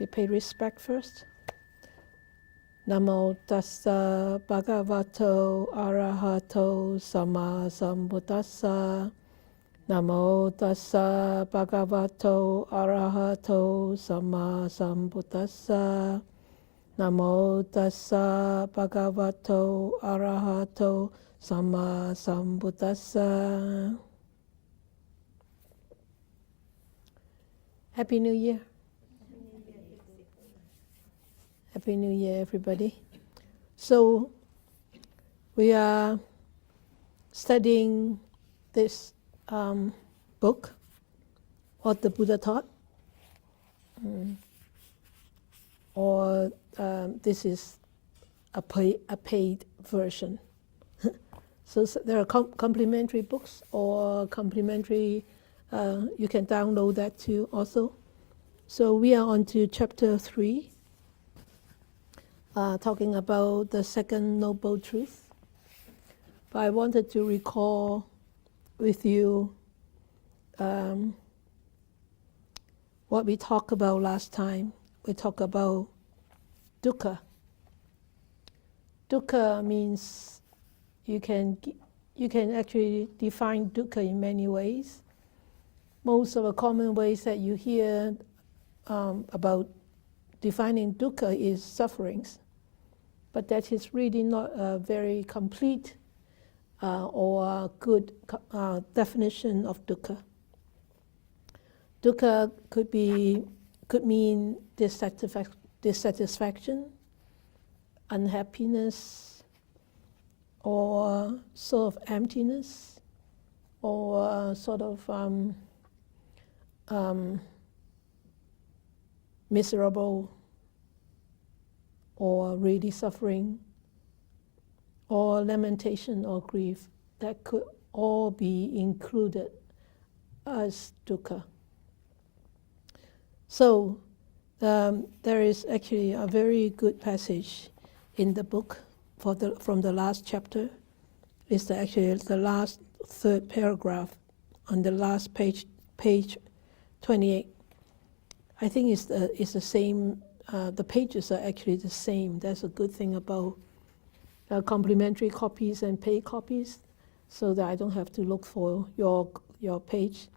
We pay respect first. Namo tassa bhagavato arahato sama sambuddhassa. Namo tassa bhagavato arahato sama sambuddhassa. Namo tassa bhagavato arahato sama sambuddhassa. Happy New Year. Happy New Year, everybody. So, we are studying this book, What the Buddha Taught. Or this is a paid version. So there are complimentary books or complimentary, you can download that too also. So we are on to chapter 3. Talking about the second noble truth. But I wanted to recall with you what we talked about last time. We talked about dukkha. Dukkha means you can actually define dukkha in many ways. Most of the common ways that you hear about defining dukkha is sufferings. But that is really not a very complete or a good definition of dukkha. Dukkha could mean dissatisfaction, unhappiness, or sort of emptiness, or sort of miserable, or really suffering, or lamentation or grief. That could all be included as dukkha. So there is actually a very good passage in the book from the last chapter. It's actually the last third paragraph on the last page 28. I think it's the same. The pages are actually the same. That's a good thing about complimentary copies and paid copies, so that I don't have to look for your page.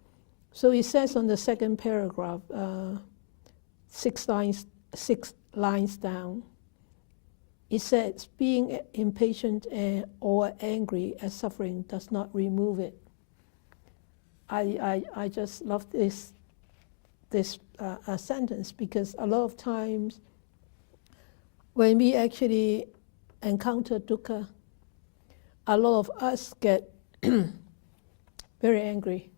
So it says on the second paragraph, 6 lines down, it says, being impatient or angry at suffering does not remove it. I just love this sentence, because a lot of times when we actually encounter dukkha, a lot of us get very angry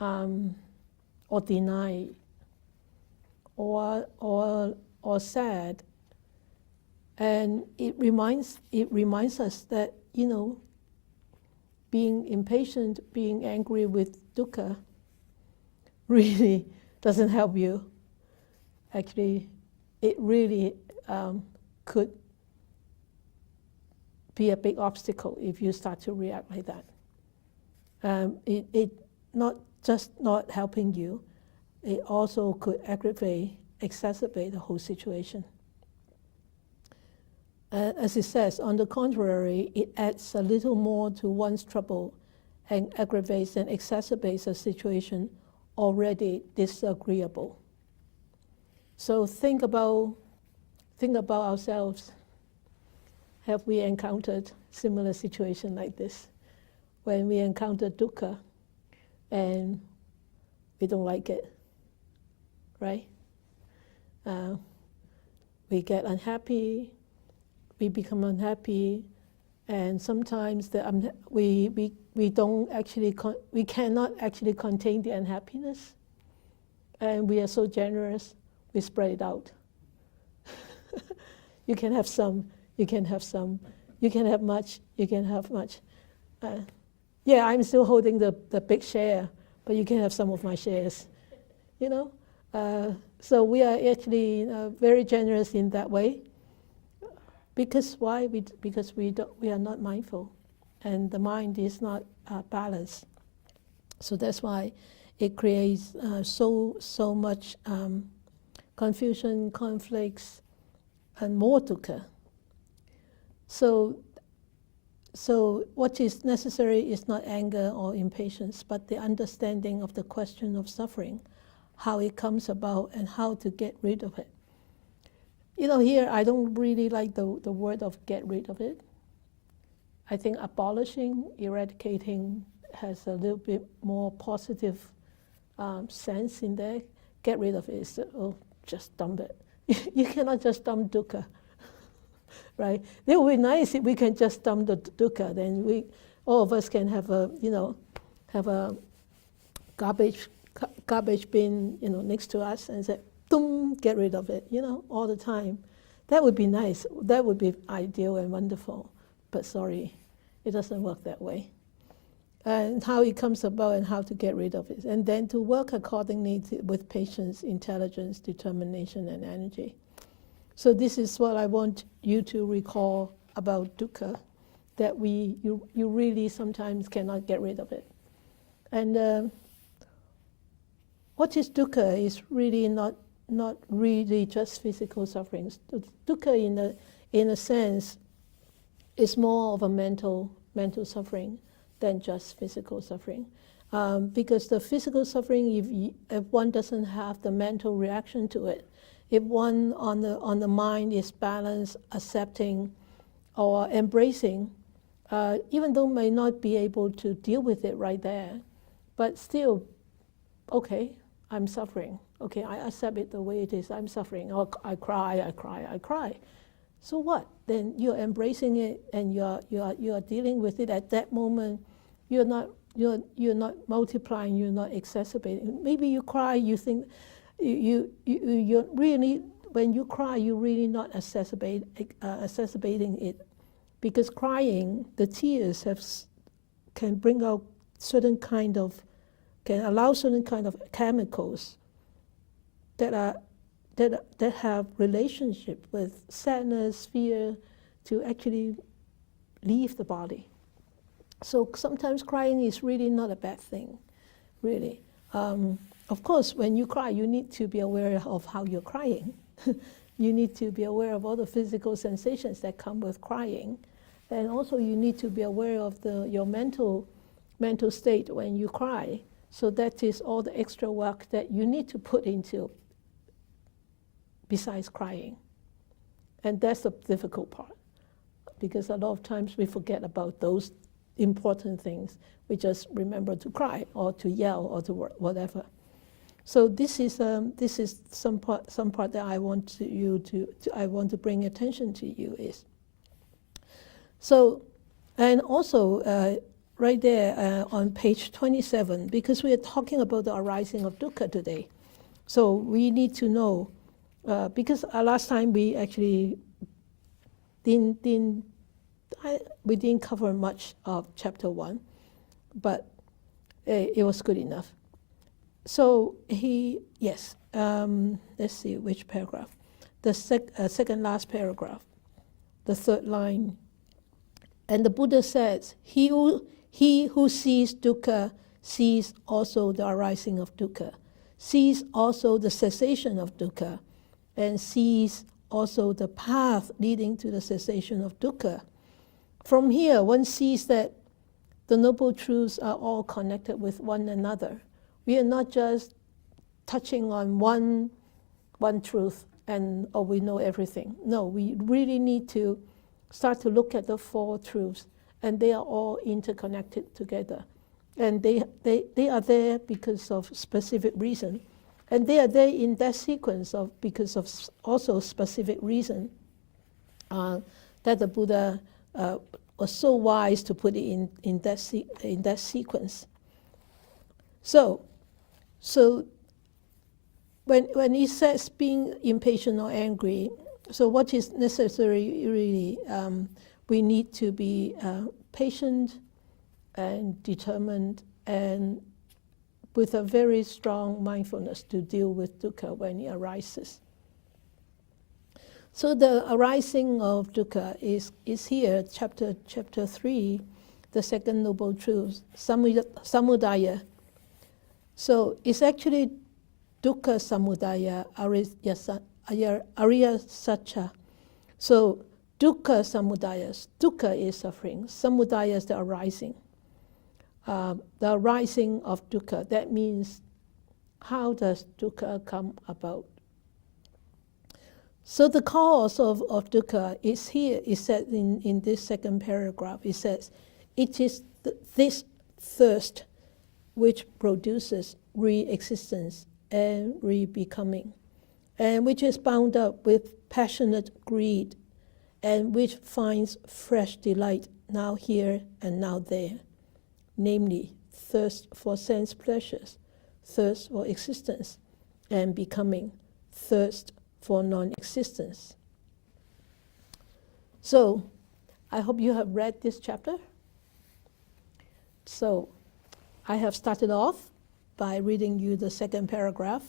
or deny or sad, and it reminds us that, being impatient, being angry with dukkha really doesn't help you. Actually, it really could be a big obstacle if you start to react like that. It not just not helping you, it also could exacerbate the whole situation. As it says, on the contrary, it adds a little more to one's trouble and aggravates and exacerbates a situation already disagreeable. So think about ourselves. Have we encountered similar situation like this? When we encounter dukkha and we don't like it, right? We get unhappy, we become unhappy, and sometimes we cannot actually contain the unhappiness, and we are so generous, we spread it out. You can have some, you can have some, you can have much, you can have much. Yeah, I'm still holding the big share, but you can have some of my shares, So we are actually very generous in that way. Because why? Because we are not mindful, and the mind is not balanced. So that's why it creates so much confusion, conflicts, and more dukkha. So what is necessary is not anger or impatience, but the understanding of the question of suffering, how it comes about, and how to get rid of it. Here I don't really like the word of get rid of it. I think abolishing, eradicating has a little bit more positive sense in there. Get rid of it is, just dump it. You cannot just dump dukkha. Right? It would be nice if we can just dump the dukkha. Then all of us can have a garbage bin, next to us, and say, "Boom, get rid of it," all the time. That would be nice. That would be ideal and wonderful. But sorry, it doesn't work that way. And how it comes about and how to get rid of it, and then to work accordingly with patience, intelligence, determination, and energy. So this is what I want you to recall about dukkha, that you really sometimes cannot get rid of it. And what is dukkha is really not really just physical sufferings. Dukkha, in a sense, is more of a mental suffering than just physical suffering, because the physical suffering, if one doesn't have the mental reaction to it, if one on the mind is balanced, accepting, or embracing, even though may not be able to deal with it right there, but still, okay, I'm suffering. Okay, I accept it the way it is. I'm suffering. Or I cry. So what? Then you're embracing it and you're dealing with it at that moment. You're not multiplying. You're not exacerbating. Maybe you cry. You think you really, when you cry, you're really not exacerbating it, because crying, the tears can bring out can allow certain kind of chemicals that have relationship with sadness, fear, to actually leave the body. So sometimes crying is really not a bad thing, really. Of course, when you cry, you need to be aware of how you're crying. You need to be aware of all the physical sensations that come with crying. And also you need to be aware of your mental state when you cry. So that is all the extra work that you need to put into besides crying. And that's the difficult part, because a lot of times we forget about those important things. We just remember to cry or to yell or to whatever. So this is some part that I want to bring attention to you is. So, and also right there on page 27, because we are talking about the arising of dukkha today. So we need to know, because last time we actually didn't cover much of chapter 1, but it was good enough. So let's see which paragraph. The second last paragraph, the third line. And the Buddha says, he who sees dukkha sees also the arising of dukkha, sees also the cessation of dukkha, and sees also the path leading to the cessation of dukkha. From here, one sees that the Noble Truths are all connected with one another. We are not just touching on one truth or we know everything. No, we really need to start to look at the 4 truths, and they are all interconnected together. And they are there because of specific reason. And they are there in that sequence because of also specific reason that the Buddha was so wise to put it in that sequence. So when he says being impatient or angry, so what is necessary really, we need to be patient and determined and with a very strong mindfulness to deal with dukkha when it arises. So the arising of dukkha is here, chapter 3, the second noble truth, samudaya. So it's actually dukkha samudaya ariya satcha. So dukkha samudayas, dukkha is suffering, samudaya is the arising. The arising of dukkha, that means how does dukkha come about? So the cause of dukkha is here, is said in this second paragraph. It says, it is this thirst which produces re-existence and re-becoming, and which is bound up with passionate greed, and which finds fresh delight now here and now there, namely thirst for sense pleasures, thirst for existence and becoming, thirst for non-existence. So, I hope you have read this chapter. So, I have started off by reading you the second paragraph.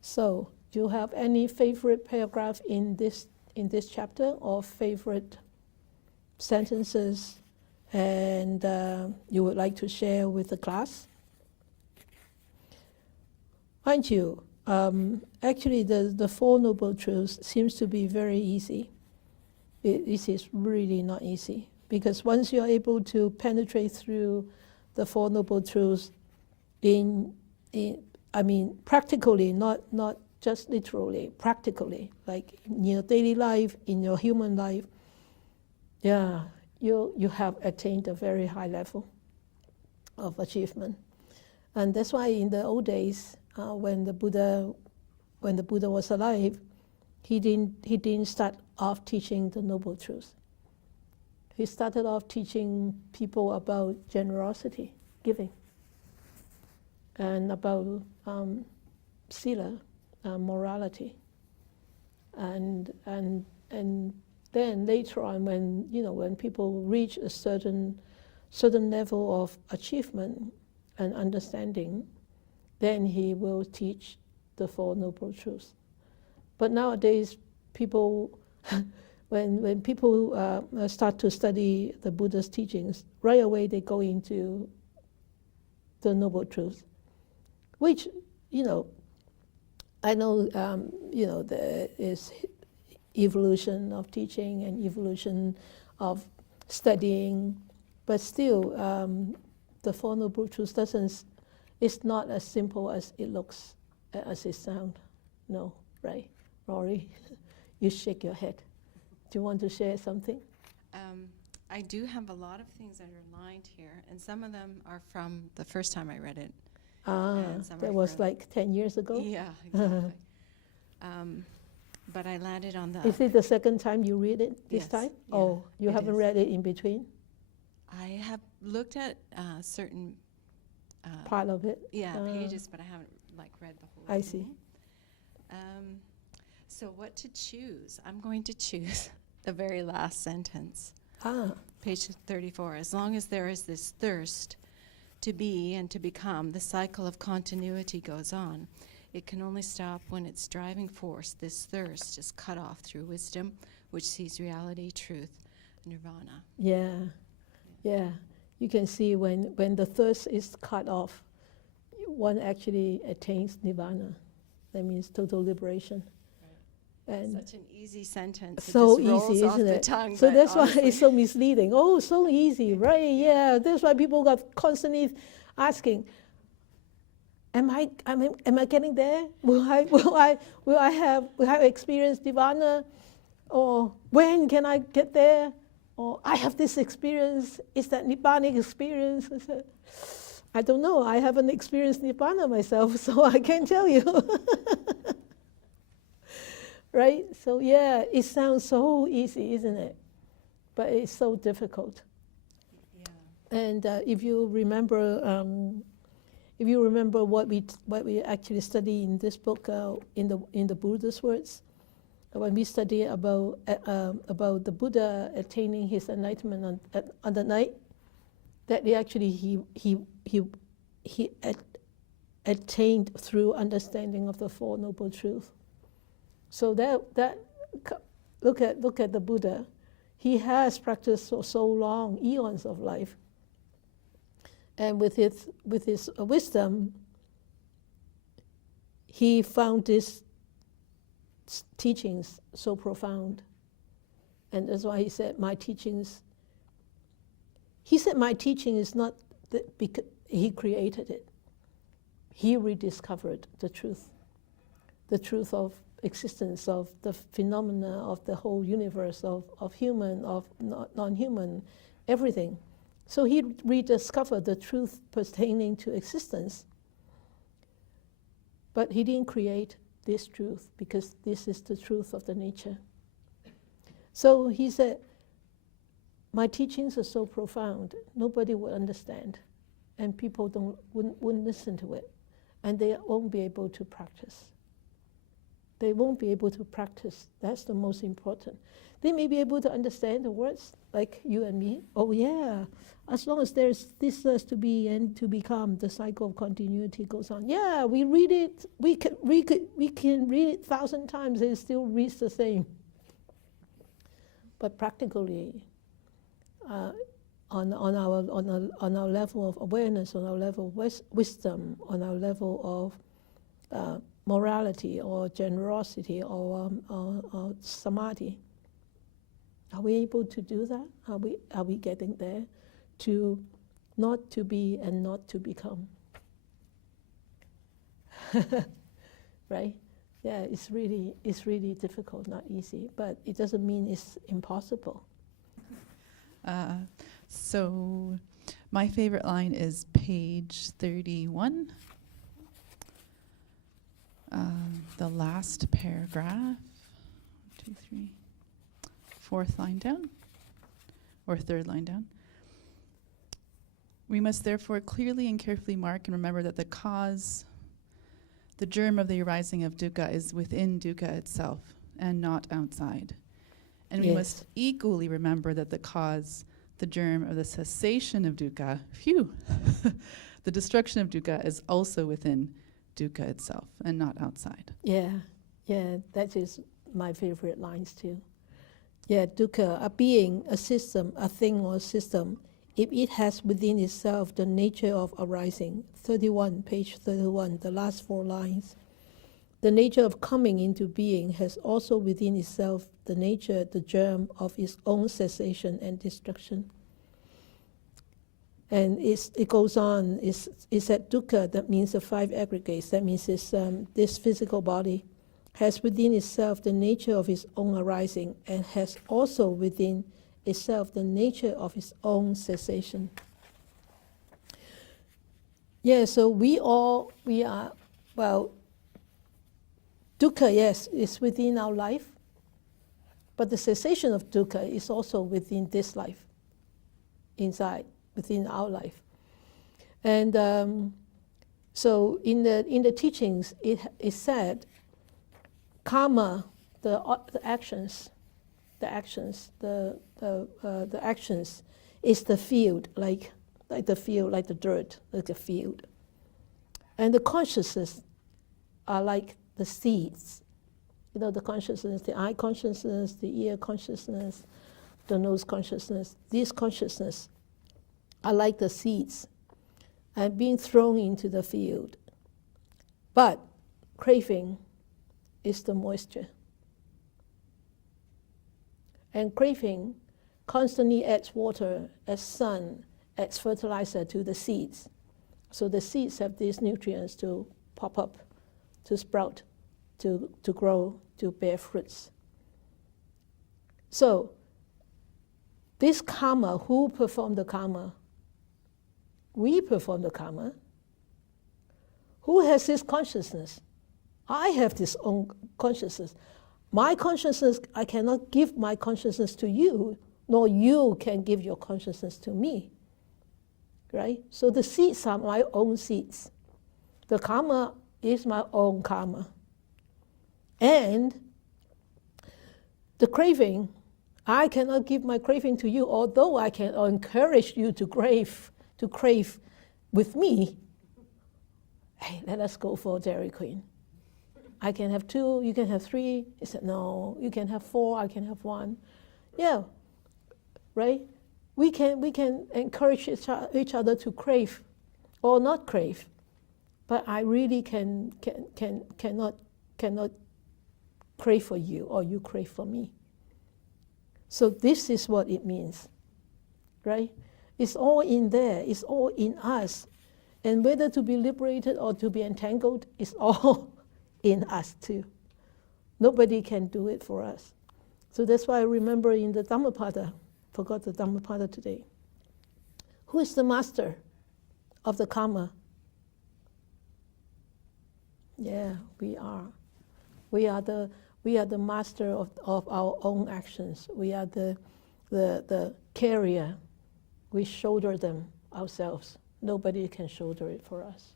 So, do you have any favorite paragraph in this chapter, or favorite sentences, and you would like to share with the class? Mind you, actually the Four Noble Truths seems to be very easy. It is really not easy, because once you're able to penetrate through the Four Noble Truths practically, not just literally, practically, like in your daily life, in your human life, you have attained a very high level of achievement. And that's why in the old days, when the Buddha was alive, he didn't start off teaching the Noble Truths. He started off teaching people about generosity, giving, and about sila, morality, and then later on, when people reach a certain level of achievement and understanding, then he will teach the Four Noble Truths. But nowadays, people, when people start to study the Buddha's teachings, right away they go into the Noble Truths, which, I know, there is evolution of teaching and evolution of studying, but still, the Four Noble Truths it's not as simple as it looks, as it sounds. No, right? Rory, you shake your head. Do you want to share something? I do have a lot of things underlined here, and some of them are from the first time I read it. That was like 10 years ago? Yeah, exactly. But I landed on the... Is it the second time you read it this time? Yeah, oh, you haven't read it in between? I have looked at certain... part of it? Pages, but I haven't read the whole thing. I see. So what to choose? I'm going to choose the very last sentence. Page 34. As long as there is this thirst to be and to become, the cycle of continuity goes on. It can only stop when its driving force, this thirst, is cut off through wisdom, which sees reality, truth, nirvana. Yeah. You can see when the thirst is cut off, one actually attains nirvana. That means total liberation. Right. And such an easy sentence. So it just rolls easy, off isn't the it? tongue, so that's honestly, why it's so misleading. Oh, so easy, right? Yeah. That's why people got constantly asking, Am I getting there? Will I have experienced nirvana? Or when can I get there? Or I have this experience. Is that nibbanic experience? I said, I don't know. I haven't experienced nibbana myself, so I can't tell you. Right? So yeah, it sounds so easy, isn't it? But it's so difficult. Yeah. And if you remember what we actually study in this book, in the Buddha's words, when we study about the Buddha attaining his enlightenment on the night, that he attained through understanding of the Four Noble Truths. So that look at the Buddha, he has practiced for so long, eons of life. And with his wisdom, he found these teachings so profound. And that's why he said, my teaching is not because he created it. He rediscovered the truth of existence, of the phenomena of the whole universe, of human, of non-human, everything. So he rediscovered the truth pertaining to existence. But he didn't create this truth, because this is the truth of the nature. So he said, my teachings are so profound, nobody will understand, and people wouldn't listen to it, and they won't be able to practice. They won't be able to practice. That's the most important. They may be able to understand the words, like you and me. Oh yeah, as long as there's this to be and to become, the cycle of continuity goes on. Yeah, we read it. We can read it 1,000 times. It still reads the same. But practically, on our level of awareness, on our level of wisdom, on our level of morality or generosity or samadhi, are we able to do that? Are we getting there to not to be and not to become? Right? Yeah, it's really difficult, not easy, but it doesn't mean it's impossible. So my favorite line is page 31. The last paragraph, 2, 3, 4th line down, or 3rd line down. We must therefore clearly and carefully mark and remember that the cause, the germ of the arising of dukkha is within dukkha itself and not outside. And we must equally remember that the cause, the germ of the cessation of dukkha, the destruction of dukkha is also within dukkha itself and not outside. Yeah, that is my favorite lines too. Yeah, dukkha, a being, a system, a thing or a system, if it has within itself the nature of arising, 31, page 31, the last 4 lines. The nature of coming into being has also within itself the nature, the germ of its own cessation and destruction. And it goes on, it's at dukkha, that means the 5 aggregates, that means it's, this physical body has within itself the nature of its own arising and has also within itself the nature of its own cessation. Yeah, so we are, well, dukkha, yes, is within our life, but the cessation of dukkha is also within this life, inside, within our life. And so in the teachings, it is said, karma, the actions is the field, like the field, like the dirt, like the field. And the consciousness are like the seeds. You know, the consciousness, the eye consciousness, the ear consciousness, the nose consciousness. These consciousness are like the seeds and being thrown into the field. But craving is the moisture. And craving constantly adds water, adds sun, adds fertilizer to the seeds. So the seeds have these nutrients to pop up, to sprout, to grow, to bear fruits. So this karma, who performed the karma? We perform the karma. Who has this consciousness? I have this own consciousness. My consciousness, I cannot give my consciousness to you, nor you can give your consciousness to me, right? So the seeds are my own seeds. The karma is my own karma. And the craving, I cannot give my craving to you, although I can encourage you to crave with me. Hey, let us go for Dairy Queen. I can have 2, you can have 3. He said, no, you can have 4, I can have 1. Yeah, right? We can encourage each other to crave or not crave. but I really cannot crave for you, or you crave for me. So this is what it means, right? It's all in there. It's all in us. And whether to be liberated or to be entangled is all in us too. Nobody can do it for us. So that's why I remember in the Dhammapada, forgot the Dhammapada today. Who is the master of the karma? Yeah, we are. We are the master of our own actions. We are the carrier. We shoulder them ourselves. Nobody can shoulder it for us.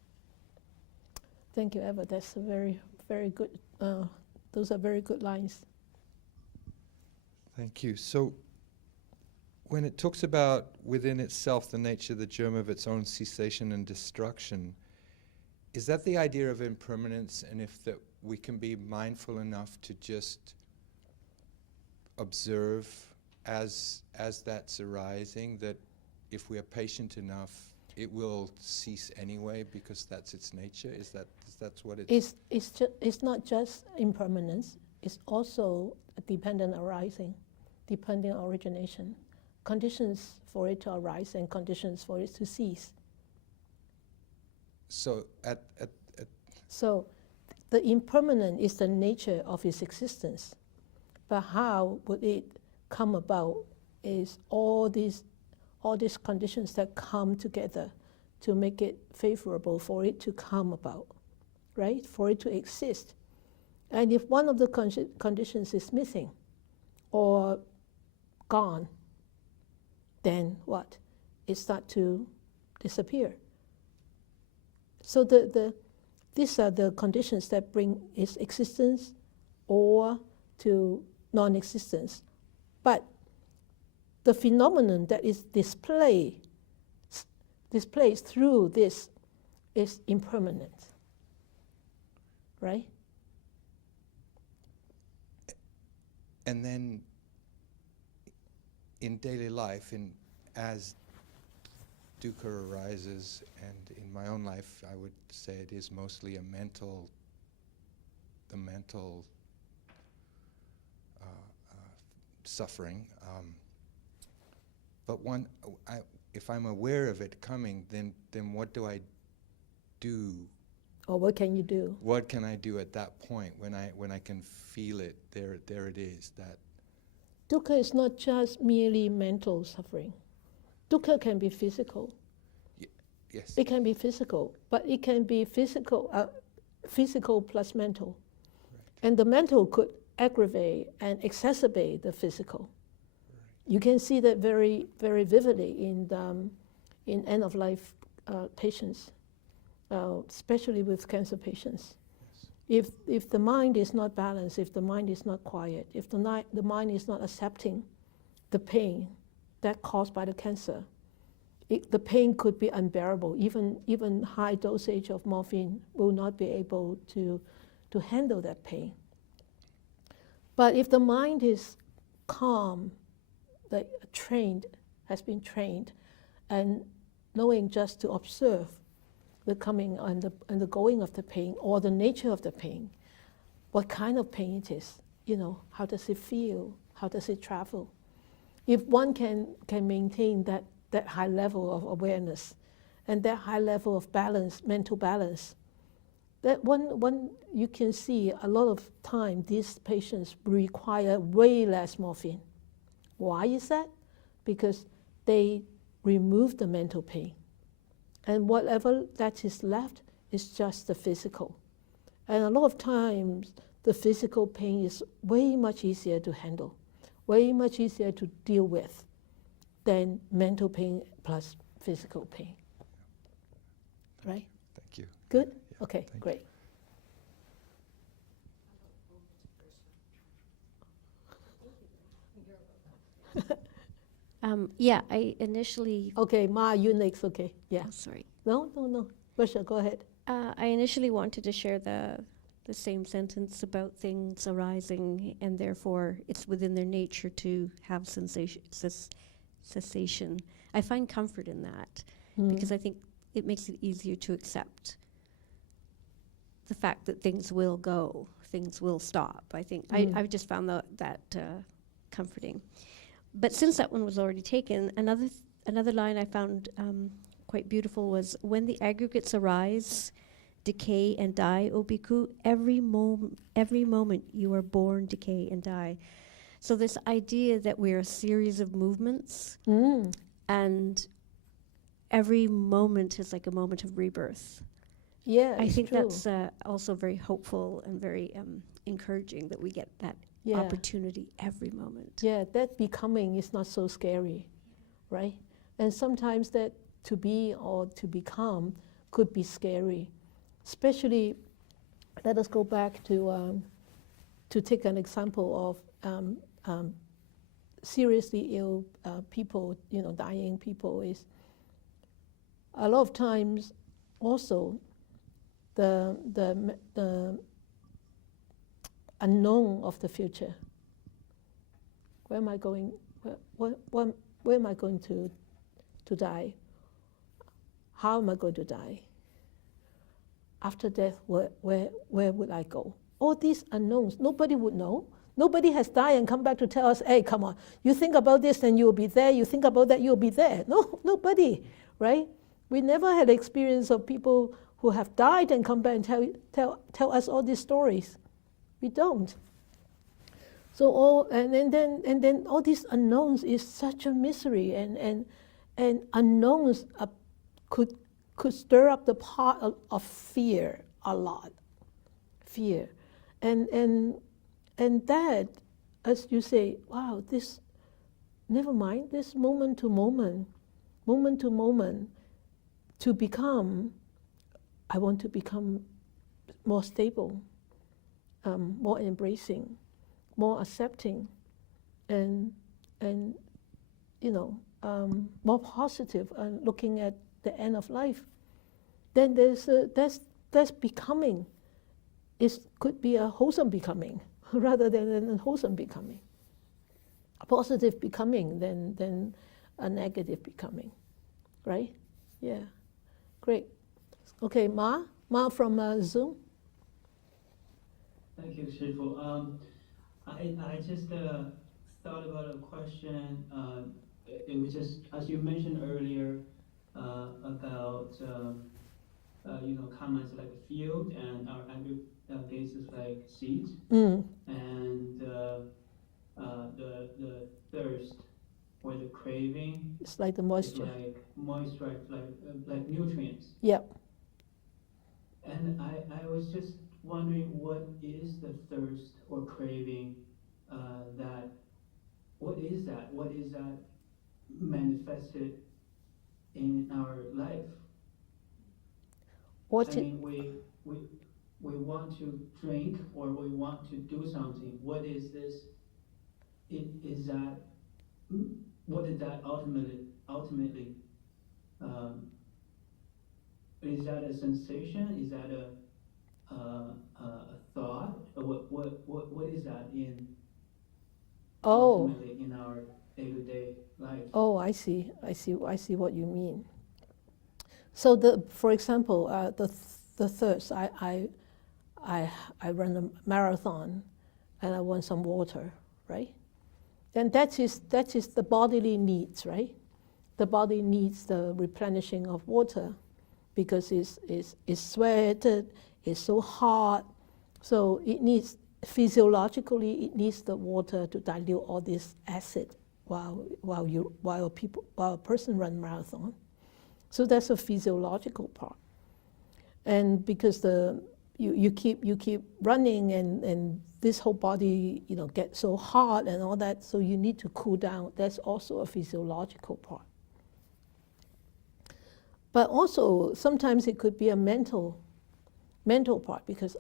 Thank you, Eva. That's a very, very good. Those are very good lines. Thank you. So, when it talks about within itself the nature, the germ of its own cessation and destruction, is that the idea of impermanence? And if that we can be mindful enough to just observe as that's arising, that if we are patient enough, it will cease anyway because that's its nature? Is that's what it's? It's not just impermanence. It's also a dependent arising, dependent origination. Conditions for it to arise and conditions for it to cease. So So the impermanent is the nature of its existence. But how would it come about is all these conditions that come together to make it favorable for it to come about, right? For it to exist. And if one of the conditions is missing or gone, then what? It starts to disappear. So these are the conditions that bring its existence or to non-existence. But the phenomenon that is displayed through this is impermanent, right? And then in daily life, as dukkha arises, and in my own life, I would say it is mostly the mental suffering. But if I'm aware of it coming, then what do I do? Or what can you do? What can I do at that point when I can feel it? There it is. That dukkha is not just merely mental suffering. Dukkha can be physical. Yes. It can be physical, but it can be physical plus mental. Right. And the mental could aggravate and exacerbate the physical. Right. You can see that very, very vividly in end-of-life patients, especially with cancer patients. Yes. If the mind is not balanced, if the mind is not quiet, if the mind is not accepting the pain that caused by the cancer, the pain could be unbearable. Even high dosage of morphine will not be able to handle that pain. But if the mind is calm, has been trained, and knowing just to observe the coming and the going of the pain, or the nature of the pain, what kind of pain it is, how does it feel, how does it travel? If one can maintain that high level of awareness and that high level of balance, mental balance, that one you can see a lot of time these patients require way less morphine. Why is that? Because they remove the mental pain. And whatever that is left is just the physical. And a lot of times the physical pain is way much easier to handle, way much easier to deal with than mental pain plus physical pain. Right? Thank you. Good? Yeah, okay, great. Yeah, I initially... Okay, Ma, you next, okay. Yeah. Oh, sorry. No. Russia, go ahead. I initially wanted to share the same sentence about things arising, and therefore it's within their nature to have cessation. I find comfort in that because I think it makes it easier to accept the fact that things will go, things will stop. I think I've just found that comforting. But since that one was already taken, another line I found quite beautiful was, when the aggregates arise, decay and die, O bhikkhu, every moment you are born, decay and die. So this idea that we're a series of movements, and every moment is like a moment of rebirth. Yeah, I think true. that's also very hopeful and very encouraging, that we get that opportunity every moment. Yeah, that becoming is not so scary, right? And sometimes that to be or to become could be scary. Especially, let us go back to take an example of seriously ill people, dying people, is a lot of times also the unknown of the future. Where am I going? Where am I going to die? How am I going to die? After death, where would I go? All these unknowns, nobody would know. Nobody has died and come back to tell us, hey, come on, you think about this and you'll be there, you think about that, you'll be there. No, nobody, right? We never had experience of people who have died and come back and tell us all these stories. We don't. So and then all these unknowns is such a misery, and unknowns could stir up the pot of fear a lot. Fear. And that, as you say, wow, this, never mind, this moment to moment, to become, I want to become more stable, more embracing, more accepting, and more positive, and looking at the end of life. Then that's becoming. It could be a wholesome becoming rather than an unwholesome becoming. A positive becoming than a negative becoming, right? Yeah, great. Okay, Ma from Zoom. Thank you, Shifu. I just thought about a question. It was just, as you mentioned earlier, about comments like a field, and our aggregates is like seeds, and the thirst or the craving. It's like the moisture. Is like moisture, like nutrients. Yep. And I was just wondering, what is the thirst or craving what is that manifested in our life? We want to drink, or we want to do something. What is this? What is that ultimately? Is that a sensation? Is that a thought? What is that ultimately in our day-to-day life? Oh, I see what you mean. So for example, the thirst. I run a marathon, and I want some water, right? Then that is the bodily needs, right? The body needs the replenishing of water, because it's sweated, it's so hot, so it needs, physiologically, it needs the water to dilute all this acid while a person runs marathon. So that's a physiological part. And because you keep running, and this whole body gets so hot and all that, so you need to cool down. That's also a physiological part. But also, sometimes it could be a mental part, because,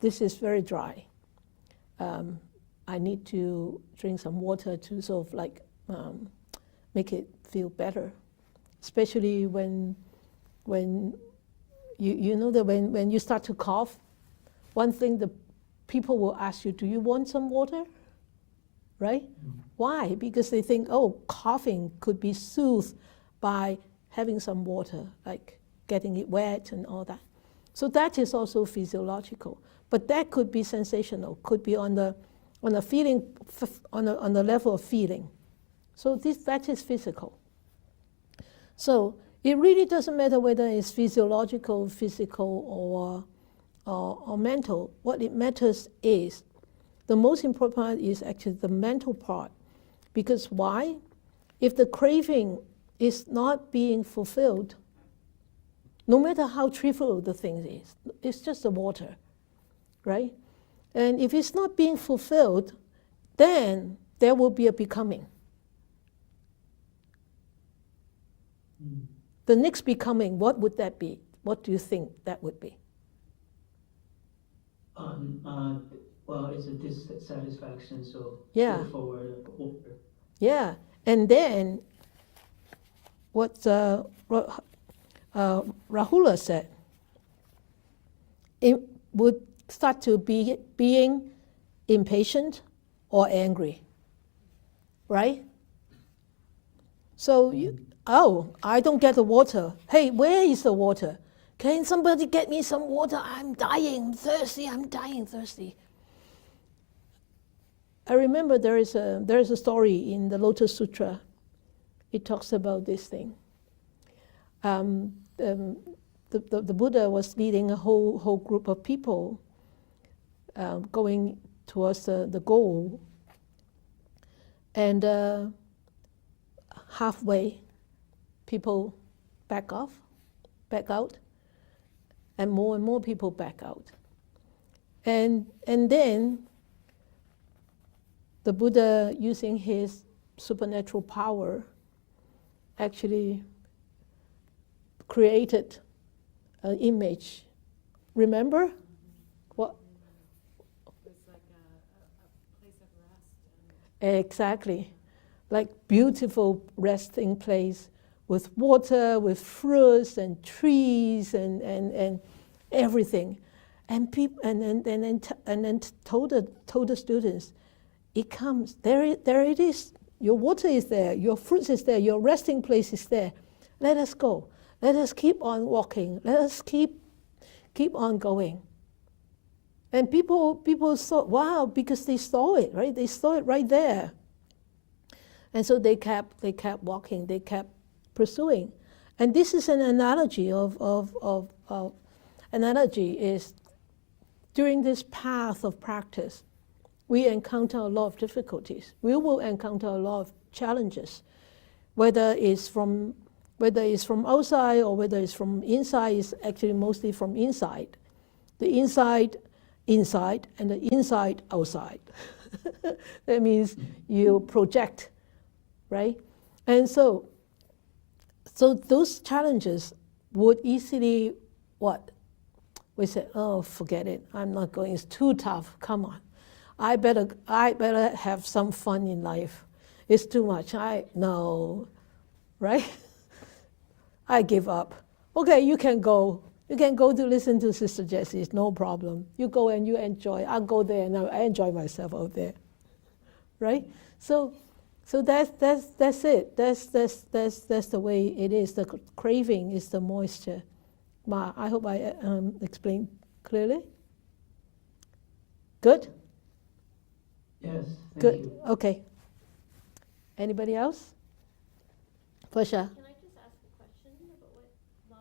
this is very dry. I need to drink some water to sort of like make it feel better. Especially when you know that when you start to cough, one thing the people will ask you, do you want some water? Right? Mm-hmm. Why? Because they think, coughing could be soothed by having some water, like getting it wet and all that. So that is also physiological. But that could be sensational, could be on the feeling, on the level of feeling. So that is physical. So it really doesn't matter whether it's physiological, physical, or mental. What it matters is, the most important part is actually the mental part. Because why? If the craving is not being fulfilled, no matter how trivial the thing is, it's just the water, right? And if it's not being fulfilled, then there will be a becoming. The next becoming, what would that be? What do you think that would be? Well, it's a dissatisfaction, so Yeah. look forward order. Yeah, and then what Rahula said, it would start to be being impatient or angry, right? So I don't get the water. Hey, where is the water? Can somebody get me some water? I'm dying, thirsty, I'm dying, thirsty. I remember there is a story in the Lotus Sutra. It talks about this thing. The Buddha was leading a whole group of people going towards the goal. And halfway, people back out, and more people back out. And then the Buddha, using his supernatural power, actually created an image. Remember? What? It's like a place of rest. Exactly. Like beautiful resting place with water, with fruits and trees and everything. And then told the students, it comes, there it is. Your water is there, your fruits is there, your resting place is there. Let us go. Let us keep on walking. Let us keep on going. And people thought, wow, because they saw it, right? They saw it right there. And so they kept walking, they kept pursuing. And this is an analogy analogy is, during this path of practice, we encounter a lot of difficulties. We will encounter a lot of challenges, whether it's from outside or whether it's from inside. It's actually mostly from inside. The inside, and the inside, outside. That means you project, right? And so those challenges would easily, what? We say, oh, forget it. I'm not going. It's too tough. Come on. I better have some fun in life. It's too much. No, right? I give up. Okay, you can go. You can go to listen to Sister Jessie. It's no problem. You go and you enjoy. I'll go there and I enjoy myself out there, right? So that's it. That's the way it is. The craving is the moisture. Ma, I hope I explained clearly. Good. Yes, Good. thank you. Okay. Anybody else? Fasha. Can I just ask a question about what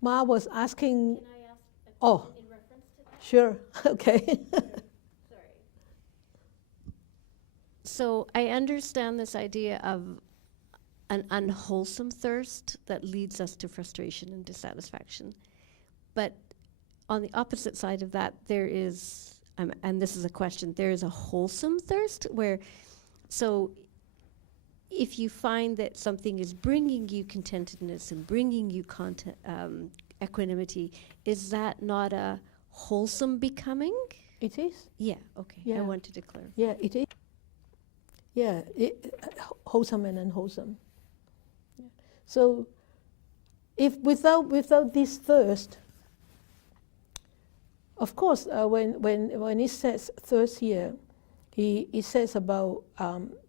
Ma Ma was asking? was asking. Can I ask a question in reference to that? Sure. Okay. Sorry. So I understand this idea of an unwholesome thirst that leads us to frustration and dissatisfaction. But on the opposite side of that, there is, and this is a question, there is a wholesome thirst where, so if you find that something is bringing you contentedness and bringing you equanimity, is that not a wholesome becoming? It is. Yeah, okay. Yeah. I wanted to clarify. Yeah, it is. Yeah, wholesome and unwholesome. Yeah. So, if without this thirst, of course, when he says thirst here, he says about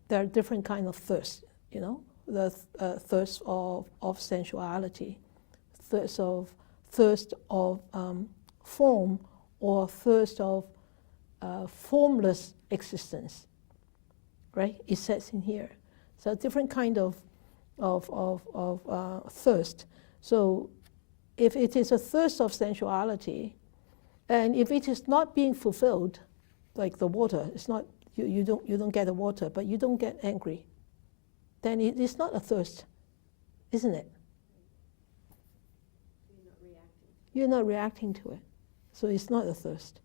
there are different kind of thirst. You know, the thirst of sensuality, thirst of thirst of form or thirst of formless existence, right? It says in here. So different kind of thirst. So if it is a thirst of sensuality, and if it is not being fulfilled, like the water, it's not you don't get the water, but you don't get angry, then it is not a thirst, isn't it? You're not reacting to it, so it's not a thirst.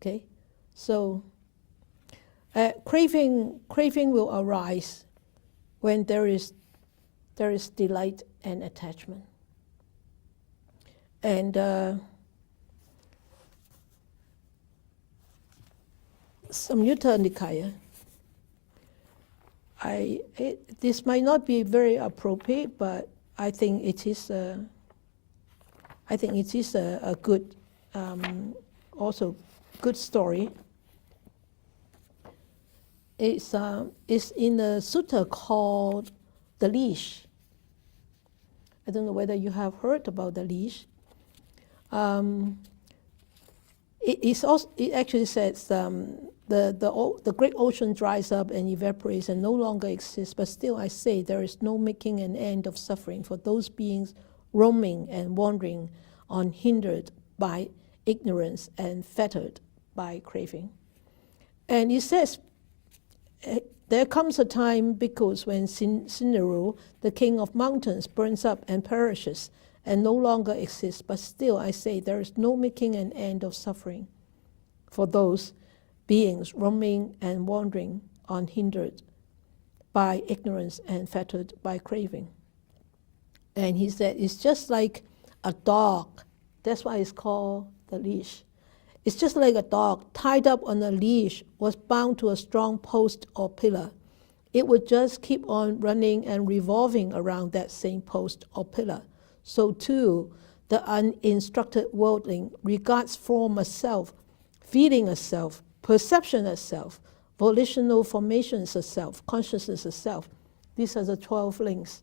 Okay, so craving will arise when there is delight and attachment. And Samyutta Nikaya, this might not be very appropriate, but I think it is a good, also good story. It's in a sutta called the leash. I don't know whether you have heard about the leash. It actually says the great ocean dries up and evaporates and no longer exists, but still I say there is no making an end of suffering for those beings roaming and wandering, unhindered by ignorance and fettered by craving. And it says, there comes a time, because when Sindaru, the king of mountains, burns up and perishes and no longer exists, but still I say there is no making an end of suffering for those beings roaming and wandering, unhindered by ignorance and fettered by craving. And he said, it's just like a dog. That's why it's called the leash. It's just like a dog tied up on a leash was bound to a strong post or pillar. It would just keep on running and revolving around that same post or pillar. So too, the uninstructed worldling regards form as self, feeling as self, perception as self, volitional formations as self, consciousness as self. These are the 12 links.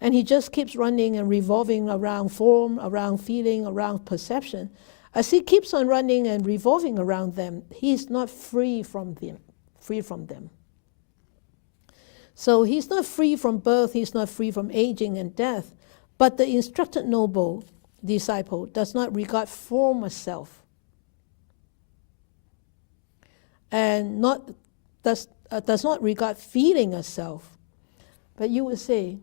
And he just keeps running and revolving around form, around feeling, around perception. As he keeps on running and revolving around them, he is not free from them. So he's not free from birth, he's not free from aging and death. But the instructed noble disciple does not regard form as self, and does not regard feeling as self. But you would say,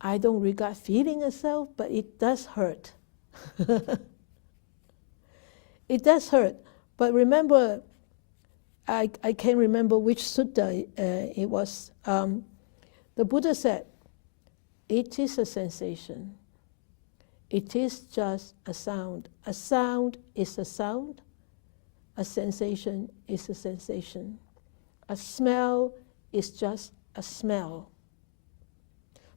I don't regard feeling as self, but it does hurt. It does hurt. But remember, I can't remember which sutta it was. The Buddha said, it is a sensation. It is just a sound. A sound is a sound. A sensation is a sensation. A smell is just a smell.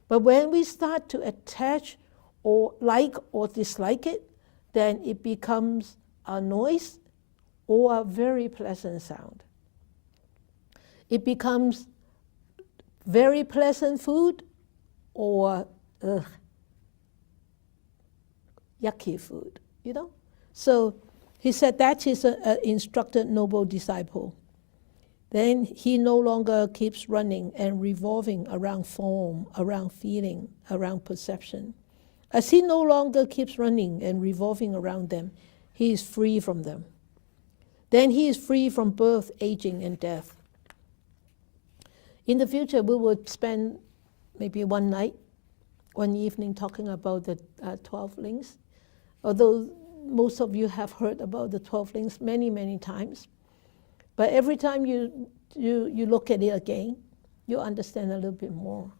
But when we start to attach or like or dislike it, then it becomes a noise or a very pleasant sound. It becomes very pleasant food or yucky food, you know? So he said that is an instructed noble disciple. Then he no longer keeps running and revolving around form, around feeling, around perception. As he no longer keeps running and revolving around them, he is free from them. Then he is free from birth, aging, and death. In the future, we will spend maybe one night, one evening talking about the 12 links. Although most of you have heard about the 12 links many, many times. But every time you look at it again, you understand a little bit more.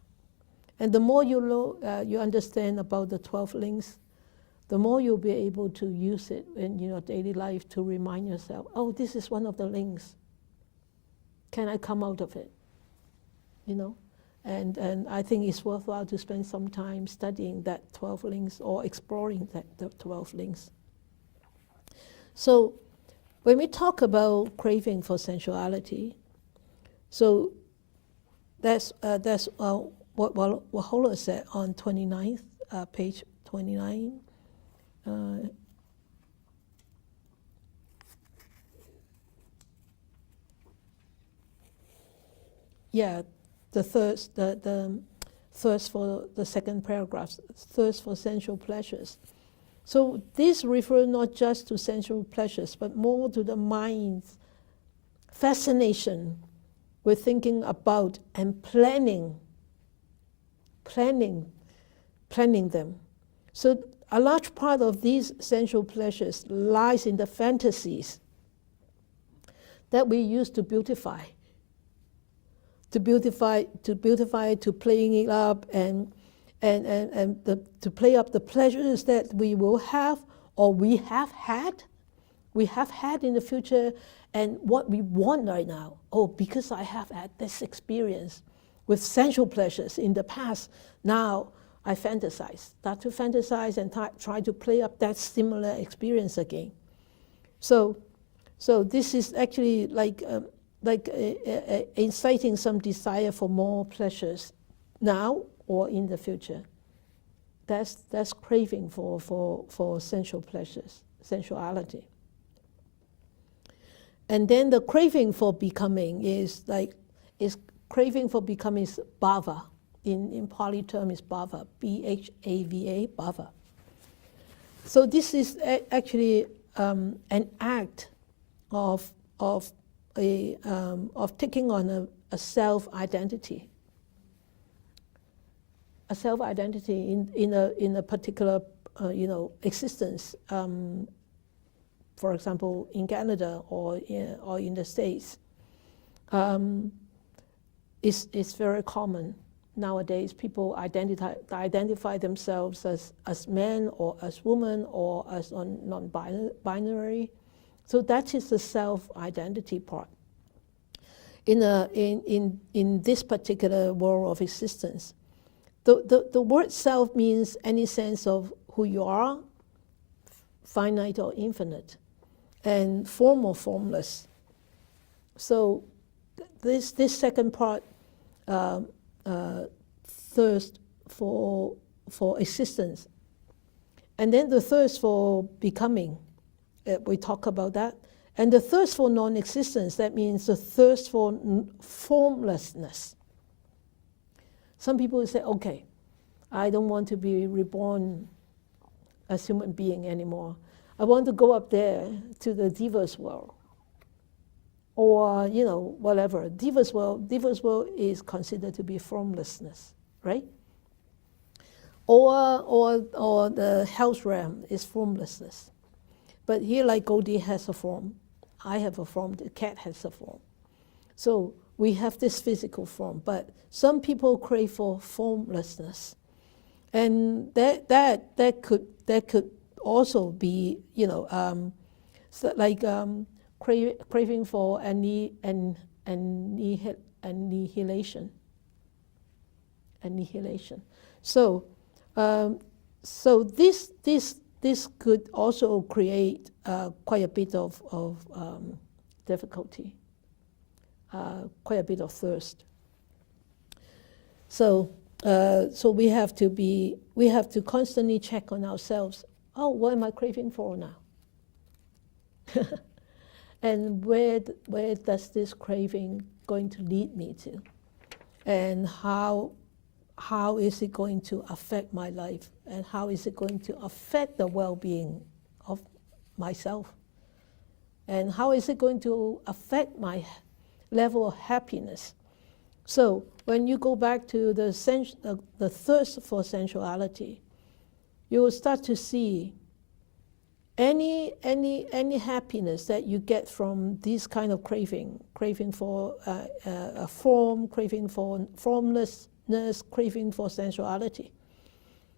And the more you understand about the 12 links, the more you'll be able to use it in your daily life to remind yourself, oh, this is one of the links. Can I come out of it? You know? And I think it's worthwhile to spend some time studying that 12 links or exploring the 12 links. So when we talk about craving for sensuality, so that's what Walpola said on 29th page 29. Yeah, the thirst for the second paragraph, thirst for sensual pleasures. So this refers not just to sensual pleasures, but more to the mind's fascination with thinking about and planning them. So a large part of these sensual pleasures lies in the fantasies that we use to beautify, to playing it up and to play up the pleasures that we will have or we have had in the future, and what we want right now. Oh, because I have had this experience with sensual pleasures in the past, now I start to fantasize and try to play up that similar experience again. So this is actually like inciting some desire for more pleasures now or in the future. That's craving for sensual pleasures, sensuality. And then the craving for becoming is craving for becoming is bhava. In Pali term is bhava, B-H-A-V-A, bhava. So this is actually an act of taking on a self-identity. A self-identity in a particular existence. For example, in Canada or in the States, it's very common nowadays. People identify themselves as men or as women or as non-binary. So that is the self-identity part. In this particular world of existence, the word self means any sense of who you are, finite or infinite, and form or formless. So this second part, thirst for existence, and then the thirst for becoming. We talk about that, and the thirst for non-existence. That means the thirst for formlessness. Some people say, "Okay, I don't want to be reborn as human being anymore. I want to go up there to the Diva's world." Or, whatever. Diva's world is considered to be formlessness, right? Or the health realm is formlessness. But here, like Goldie has a form, I have a form, the cat has a form. So we have this physical form, but some people crave for formlessness. And that could also be, craving for annihilation. So this could also create quite a bit of difficulty, quite a bit of thirst. So we have to constantly check on ourselves. Oh, what am I craving for now? And where does this craving going to lead me to? And how is it going to affect my life? And how is it going to affect the well-being of myself? And how is it going to affect my level of happiness? So when you go back to the thirst for sensuality, you will start to see any happiness that you get from this kind of craving for a form, craving for formlessness, craving for sensuality.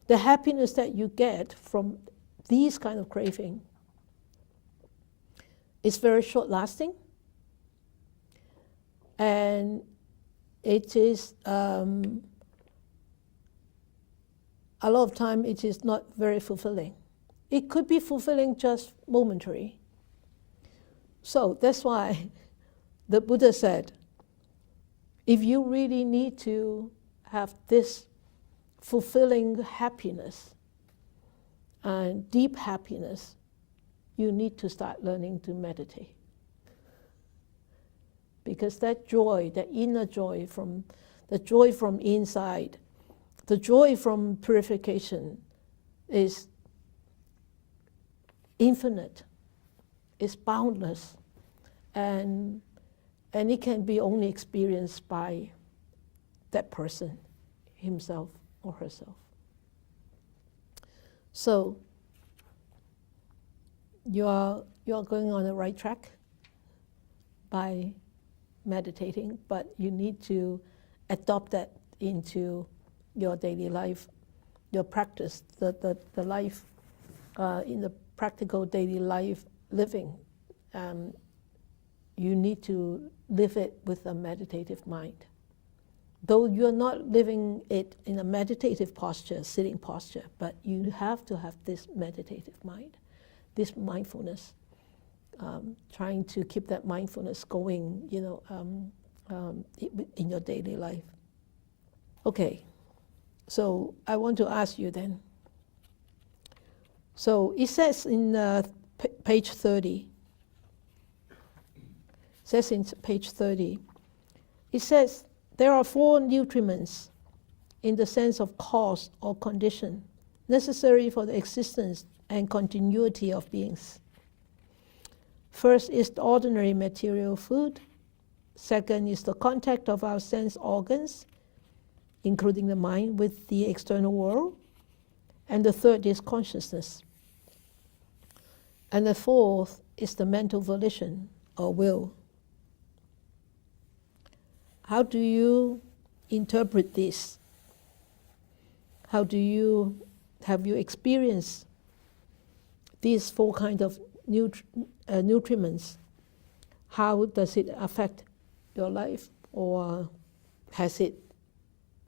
The happiness that you get from these kind of craving is very short-lasting, and it is a lot of time it is not very fulfilling. It could be fulfilling just momentary. So that's why the Buddha said, if you really need to have this fulfilling happiness and deep happiness, you need to start learning to meditate. Because that joy, that inner joy, the joy from inside, the joy from purification is infinite, is boundless, and it can be only experienced by that person, himself or herself. So you are going on the right track by meditating, but you need to adopt that into your daily life, your practice, the life in the practical daily life living. You need to live it with a meditative mind. Though you're not living it in a meditative posture, sitting posture, but you have to have this meditative mind, this mindfulness, trying to keep that mindfulness going, in your daily life. Okay, so I want to ask you then. So it says in page 30, it says, there are 4 nutriments in the sense of cause or condition necessary for the existence and continuity of beings. First is the ordinary material food. Second is the contact of our sense organs, including the mind, with the external world. And the third is consciousness. And the fourth is the mental volition or will. How do you interpret this? Have you experienced these 4 kinds of nutriments? How does it affect your life, or has it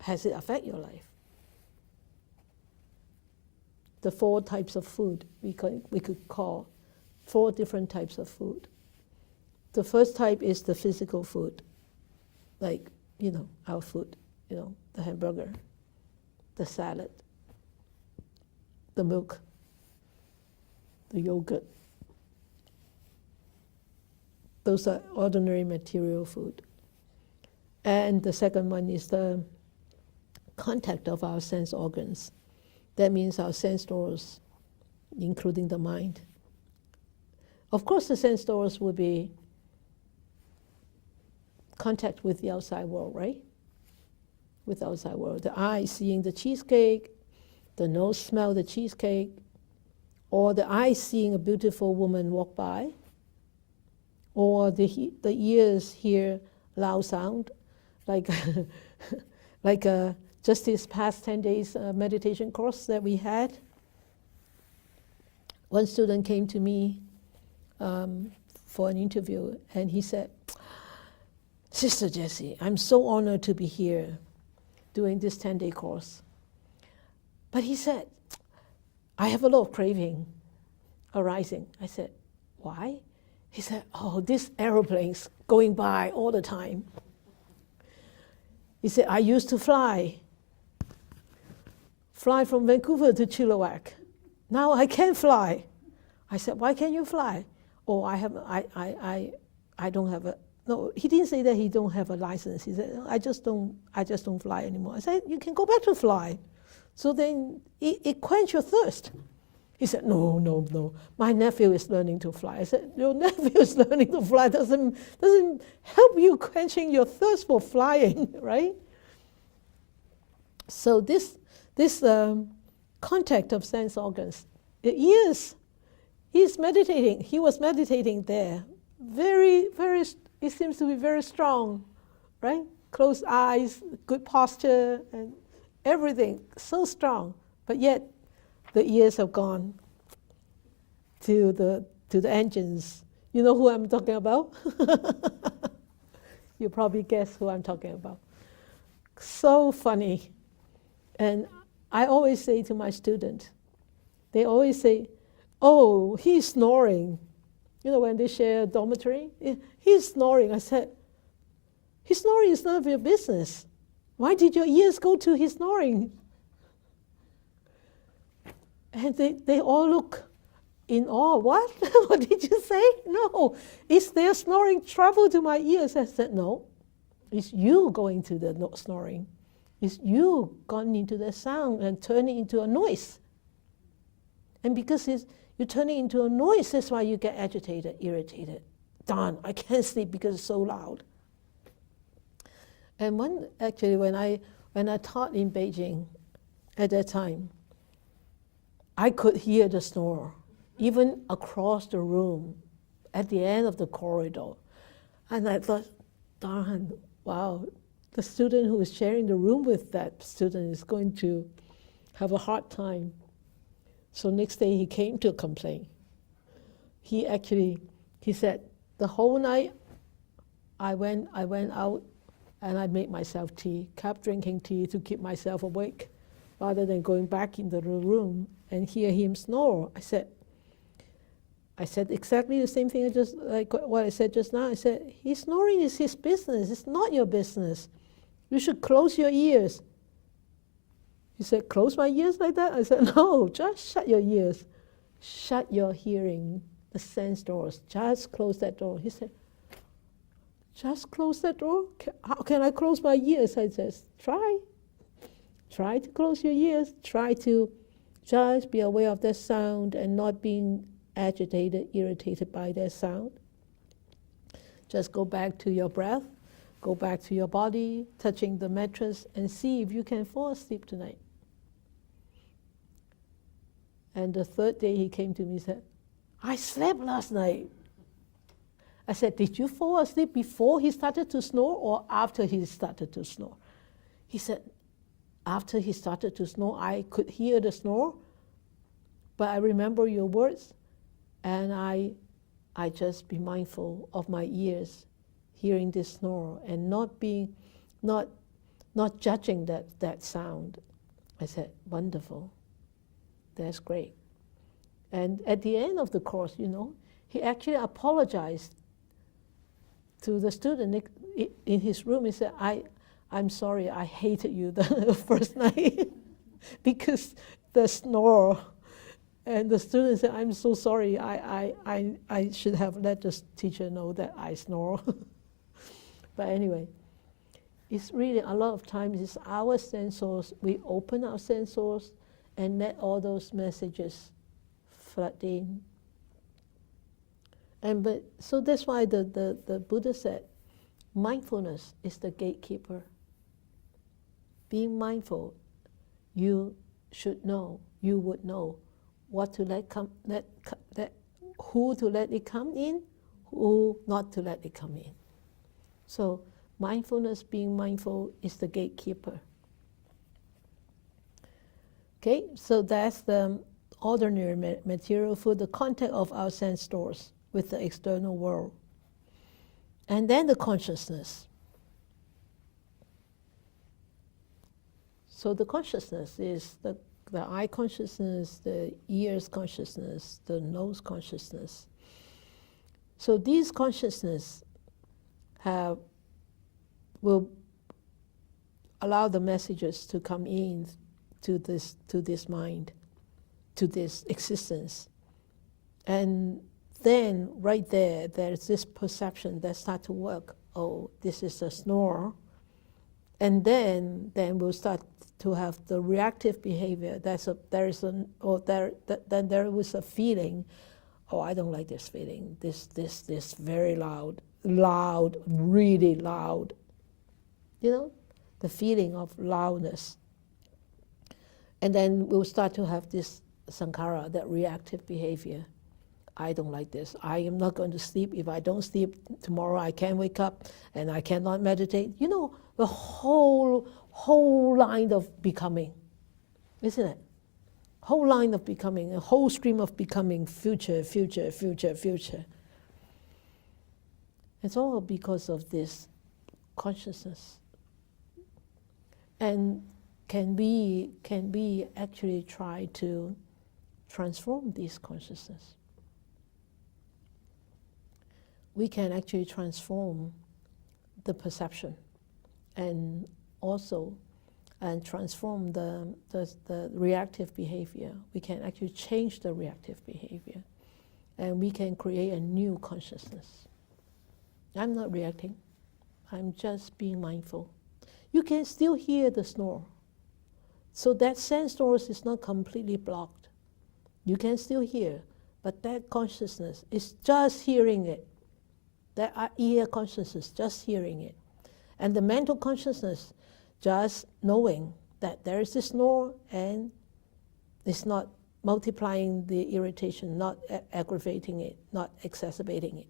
affect your life? The 4 types of food we could call 4 different types of food. The first type is the physical food, like our food, the hamburger, the salad, the milk, the yogurt. Those are ordinary material food. And the second one is the contact of our sense organs. That means our sense doors, including the mind. Of course, the sense doors will be contact with the outside world, right? With the outside world. The eye seeing the cheesecake, the nose smell the cheesecake, or the eye seeing a beautiful woman walk by, or the ears hear loud sound, like just this past 10 days meditation course that we had. One student came to me for an interview, and he said, Sister Jessie, I'm so honored to be here doing this 10-day course. But he said, I have a lot of craving arising. I said, why? He said, these aeroplanes going by all the time. He said, I used to fly from Vancouver to Chilliwack. Now I can't fly. I said, why can't you fly? I don't have a, no, he didn't say that he don't have a license. He said, I just don't fly anymore. I said, you can go back to fly. So then it quench your thirst. He said, no, my nephew is learning to fly. I said, your nephew is learning to fly doesn't help you quenching your thirst for flying, right? So this contact of sense organs, he's meditating. He was meditating there. Very, very, it seems to be very strong, right? Closed eyes, good posture, and everything, so strong. But yet, the ears have gone to the engines. You know who I'm talking about? You probably guess who I'm talking about. So funny. And I always say to my students, they always say, oh, he's snoring. When they share a dormitory, he's snoring. I said, his snoring is none of your business. Why did your ears go to his snoring? And they all look in awe. What? What did you say? No, it's their snoring travel to my ears. I said, no, it's you going to the snoring. It's you gone into the sound and turning into a noise. And because you turn it into a noise, that's why you get agitated, irritated. Darn, I can't sleep because it's so loud. And when I taught in Beijing at that time, I could hear the snore, even across the room, at the end of the corridor. And I thought, darn, wow, the student who is sharing the room with that student is going to have a hard time. So next day he came to complain. He said, the whole night I went out and I made myself tea, kept drinking tea to keep myself awake, rather than going back into the room and hear him snore. I said exactly the same thing like what I said just now. I said, his snoring is his business, it's not your business. You should close your ears. He said, close my ears like that? I said, no, just shut your ears. Shut your hearing, the sense doors. Just close that door. He said, just close that door? How can I close my ears? I said, try. Try to close your ears. Try to just be aware of that sound and not being agitated, irritated by that sound. Just go back to your breath. Go back to your body, touching the mattress, and see if you can fall asleep tonight. And the third day he came to me and said, I slept last night. I said, did you fall asleep before he started to snore or after he started to snore? He said, after he started to snore, I could hear the snore, but I remember your words, and I just be mindful of my ears hearing this snore and not judging that sound. I said, wonderful, that's great. And at the end of the course, he actually apologized to the student in his room. He said, I'm sorry, I hated you the first night because the snore. And the student said, I'm so sorry, I should have let the teacher know that I snore. But anyway, it's really a lot of times it's our sensors. We open our sensors and let all those messages flood in. So that's why the Buddha said, mindfulness is the gatekeeper. Being mindful, you should know, you would know what to who to let it come in, who not to let it come in. So mindfulness, being mindful, is the gatekeeper. Okay, so that's the ordinary material for the contact of our sense doors with the external world. And then the consciousness. So the consciousness is the eye consciousness, the ears consciousness, the nose consciousness. So these consciousness will allow the messages to come in to this mind, to this existence. And then right there's this perception that starts to work. Oh, this is a snore. And then we'll start to have the reactive behavior. Then there was a feeling, oh, I don't like this feeling. This very loud, really loud. The feeling of loudness. And then we'll start to have this sankhara, that reactive behavior. I don't like this. I am not going to sleep. If I don't sleep tomorrow, I can't wake up and I cannot meditate. The whole line of becoming, isn't it? Whole line of becoming, a whole stream of becoming, future. It's all because of this consciousness. And can we actually try to transform this consciousness? We can actually transform the perception and also and transform the reactive behavior. We can actually change the reactive behavior, and we can create a new consciousness. I'm not reacting. I'm just being mindful. You can still hear the snore. So that sense source is not completely blocked. You can still hear, but that consciousness is just hearing it. That ear consciousness, just hearing it. And the mental consciousness, just knowing that there is this snore and it's not multiplying the irritation, not aggravating it, not exacerbating it.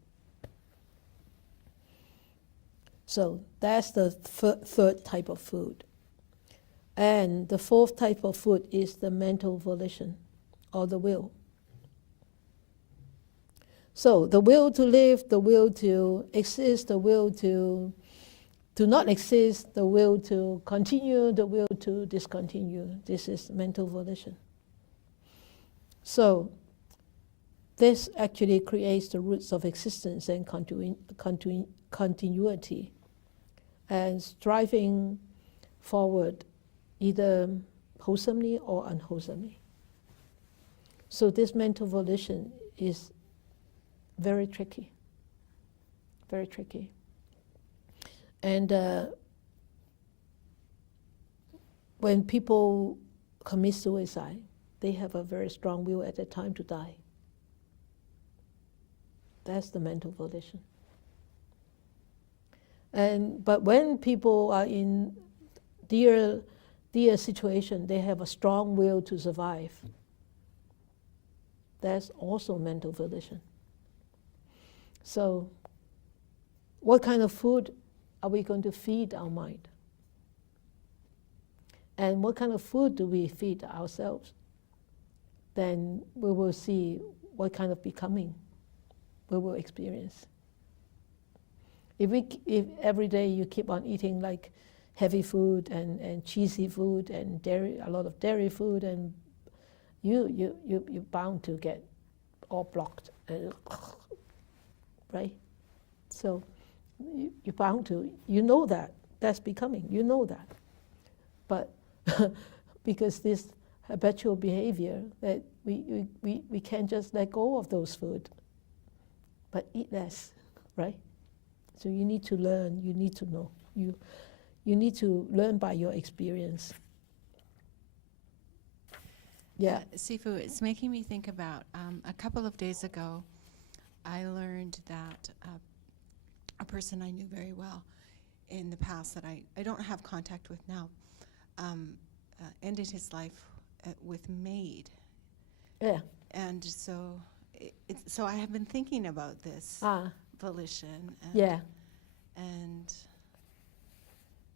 So that's the third type of food. And the fourth type of food is the mental volition, or the will. So the will to live, the will to exist, the will to not exist, the will to continue, the will to discontinue. This is mental volition. So this actually creates the roots of existence and continuity, and striving forward either wholesomely or unwholesomely. So this mental volition is very tricky, very tricky. And when people commit suicide, they have a very strong will at the time to die. That's the mental volition. But when people are in dear situation, they have a strong will to survive. That's also mental volition. So what kind of food are we going to feed our mind? And what kind of food do we feed ourselves? Then we will see what kind of becoming we will experience. If every day you keep on eating like heavy food and cheesy food and dairy, a lot of dairy food, and you're bound to get all blocked, right? So you're bound to, that's becoming, that. But because this habitual behavior, that we can't just let go of those food, but eat less, right? So you need to learn, you need to know. You need to learn by your experience. Yeah. Sifu, it's making me think about a couple of days ago, I learned that a person I knew very well in the past that I don't have contact with now, ended his life with MAID. Yeah. And so, so I have been thinking about this volition and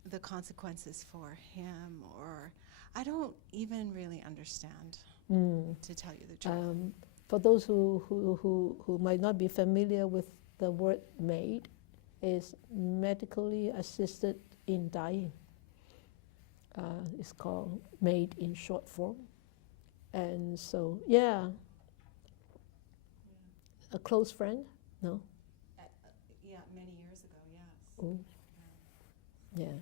the consequences for him, or I don't even really understand, to tell you the truth. For those who might not be familiar with the word MAID, is medically assisted in dying. It's called MAID in short form. And so, a close friend? No? Yeah, many years ago, yes. Oh. Yeah.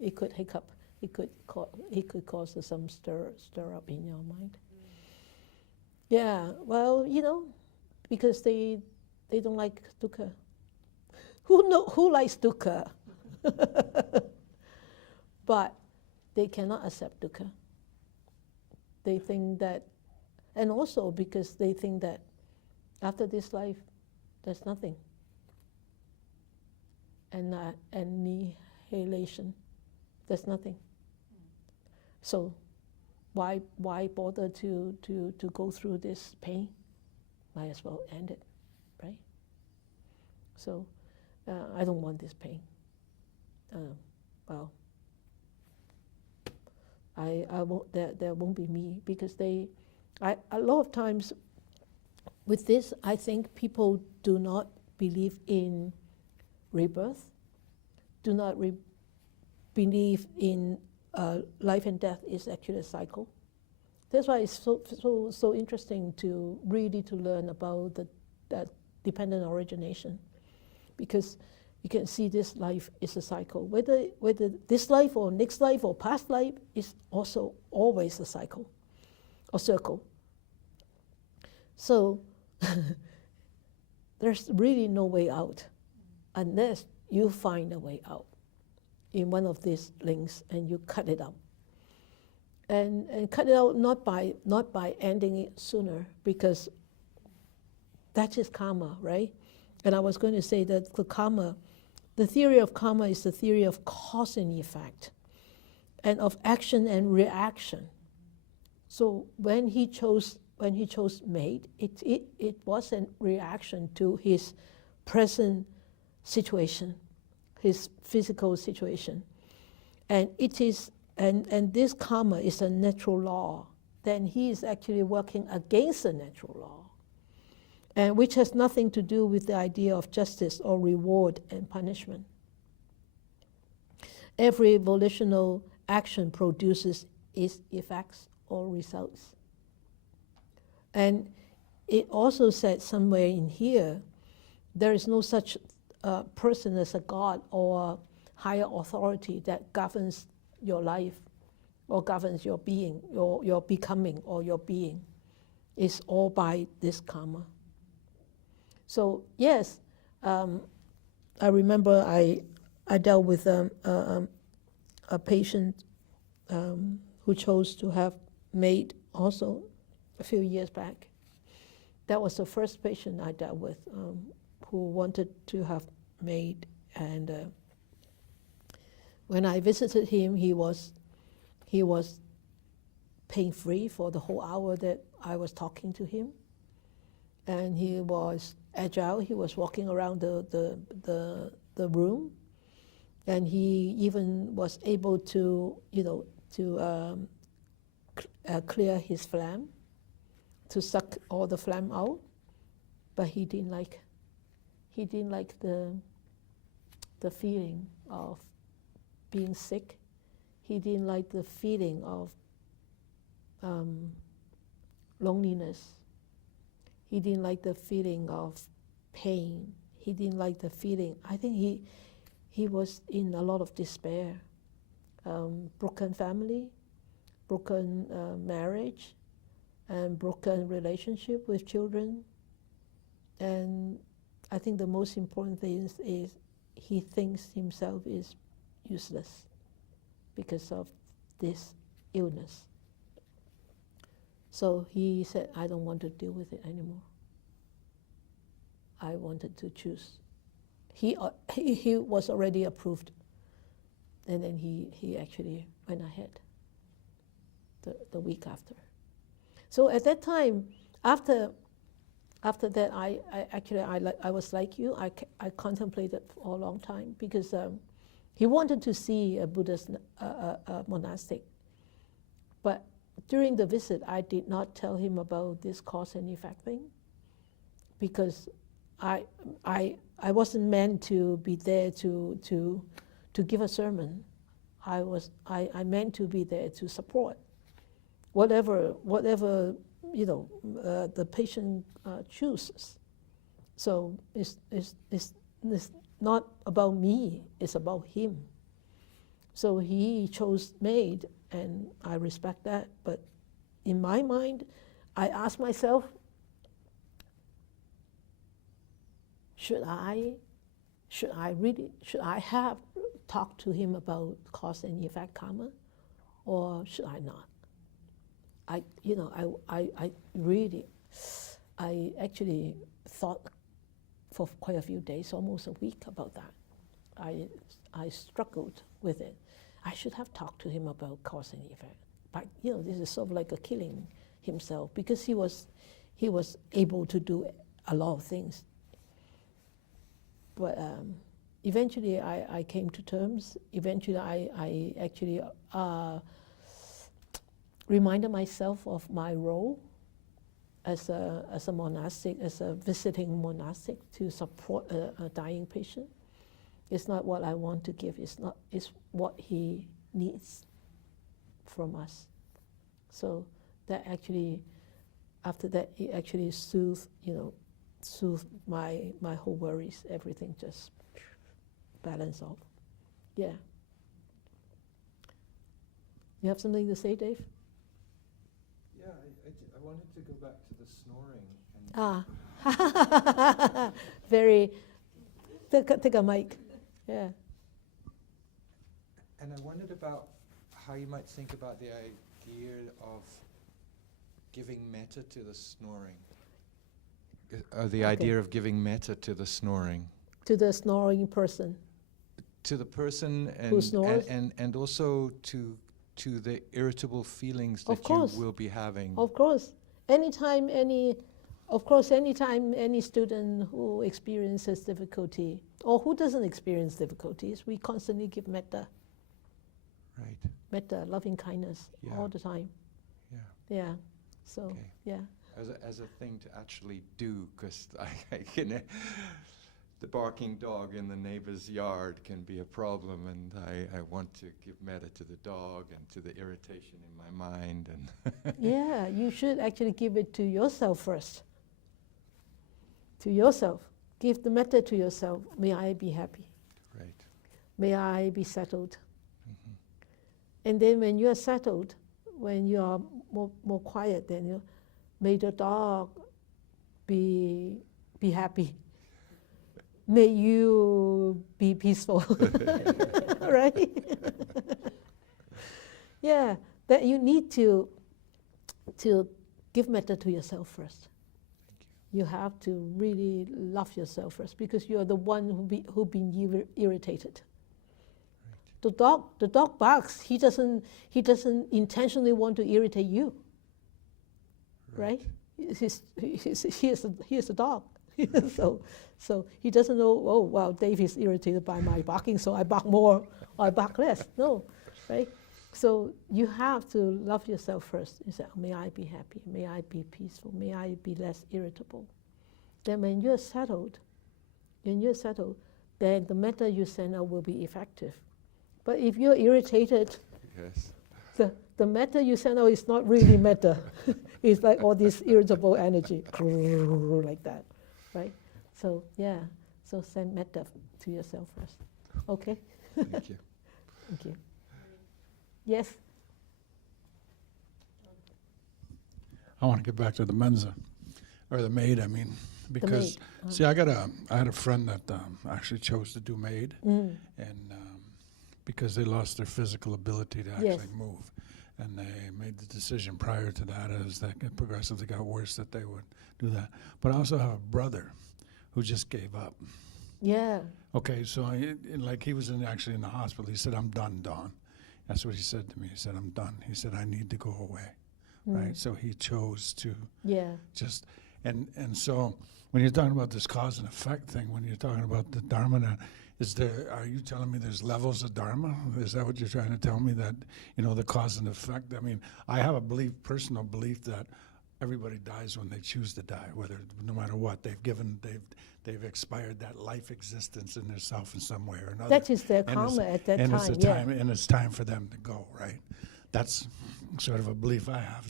It could hiccup. It could cause some stir up in your mind. Yeah, well, because they don't like dukkha. Who likes dukkha? But they cannot accept dukkha. They think that, and also because they think that after this life, there's nothing. And annihilation, there's nothing. So why bother to go through this pain? Might as well end it, right? So I don't want this pain. Well, I won't. There won't be me, because a lot of times with this, I think people do not believe in rebirth, do not believe in life and death is actually a cycle. That's why it's so interesting to really to learn about that dependent origination, because You can see this life is a cycle. Whether this life or next life or past life is also always a cycle or circle. So there's really no way out unless you find a way out in one of these links and you cut it out. And cut it out not by ending it sooner, because that is karma, right? And I was going to say that the theory of karma is the theory of cause and effect, and of action and reaction. So when he chose mate, it was a reaction to his present situation, his physical situation, and it is. And this karma is a natural law, then he is actually working against the natural law, and which has nothing to do with the idea of justice or reward and punishment. Every volitional action produces its effects or results. And it also said somewhere in here, there is no such person as a God or a higher authority that governs your life or governs your being, your becoming or your being. It's all by this karma. So yes, I remember I dealt with a patient who chose to have mate also a few years back. That was the first patient I dealt with who wanted to have mate, and when I visited him, he was pain-free for the whole hour that I was talking to him, and he was agile. He was walking around the room, and he even was able to clear his phlegm, to suck all the phlegm out, but he didn't like the feeling of being sick. He didn't like the feeling of loneliness. He didn't like the feeling of pain. He didn't like the feeling. I think he was in a lot of despair. Broken family, broken marriage, and broken relationship with children. And I think the most important thing is he thinks himself is useless because of this illness. So he said, I don't want to deal with it anymore. I wanted to choose. He was already approved, and then he actually went ahead the week after. So at that time, after that, I was like you. I contemplated for a long time, because he wanted to see a Buddhist monastic. But during the visit, I did not tell him about this cause and effect thing, because I wasn't meant to be there to give a sermon. I meant to be there to support whatever the patient chooses. So it's not about me, it's about him. So he chose mate, and I respect that. But in my mind, I ask myself, should I have talked to him about cause and effect karma, or should I not? I actually thought for quite a few days, almost a week, about that. I struggled with it. I should have talked to him about cause and effect. But this is sort of like a killing himself, because he was able to do a lot of things. But eventually I came to terms. Eventually I actually reminded myself of my role as a monastic, as a visiting monastic, to support a dying patient. It's not what I want to give. It's what he needs from us. So that actually, after that, it actually soothed my whole worries. Everything just balance of. Yeah. You have something to say, Dave? Yeah, I wanted to go back to the snoring. Very, take a mic. Yeah. And I wondered about how you might think about the idea of giving metta to the snoring. The idea of giving metta to the snoring. To the snoring person. To the person who snores? and also to the irritable feelings that you will be having. Of course. Anytime any student who experiences difficulty, or who doesn't experience difficulties, we constantly give metta. Right. Metta, loving kindness, all the time. Yeah. Yeah. So, Okay. yeah. As a thing to actually do, because I can, the barking dog in the neighbor's yard can be a problem, and I want to give metta to the dog and to the irritation in my mind. And Yeah, you should actually give it to yourself first. To yourself. Give the metta to yourself. May I be happy. Right. May I be settled. Mm-hmm. And then when you are settled, when you are more quiet, then may the dog be happy. May you be peaceful. Right? Yeah, that you need to give metta to yourself first. You have to really love yourself first, because you are the one who been irritated. Right. The dog barks. He doesn't intentionally want to irritate you. Right? He is a dog. So he doesn't know, oh, wow, Dave is irritated by my barking, so I bark more or I bark less. No, right? So you have to love yourself first. You say, may I be happy, may I be peaceful, may I be less irritable. Then when you're settled, then the metta you send out will be effective. But if you're irritated, Yes. the metta you send out is not really metta. It's like all this irritable energy, like that, right? So yeah, so send metta to yourself first. Okay? Thank you. Thank you. Yes? I want to get back to the mensa, or the maid, I mean, because, see, I had a friend that actually chose to do maid, and because they lost their physical ability to actually move. And they made the decision prior to that, as that progressively got worse, that they would do that. But I also have a brother who just gave up. Yeah. Okay, so he was actually in the hospital. He said, I'm done, Don. That's what he said to me. He said, I'm done. He said, I need to go away. Right? So he chose to just, and so when you're talking about this cause and effect thing, when you're talking about the Dharma, are you telling me there's levels of Dharma? Is that what you're trying to tell me, that, the cause and effect? I mean, I have a personal belief that everybody dies when they choose to die, no matter what. They've expired that life existence in their self in some way or another. That is their karma at that time, And it's time for them to go, right? That's sort of a belief I have.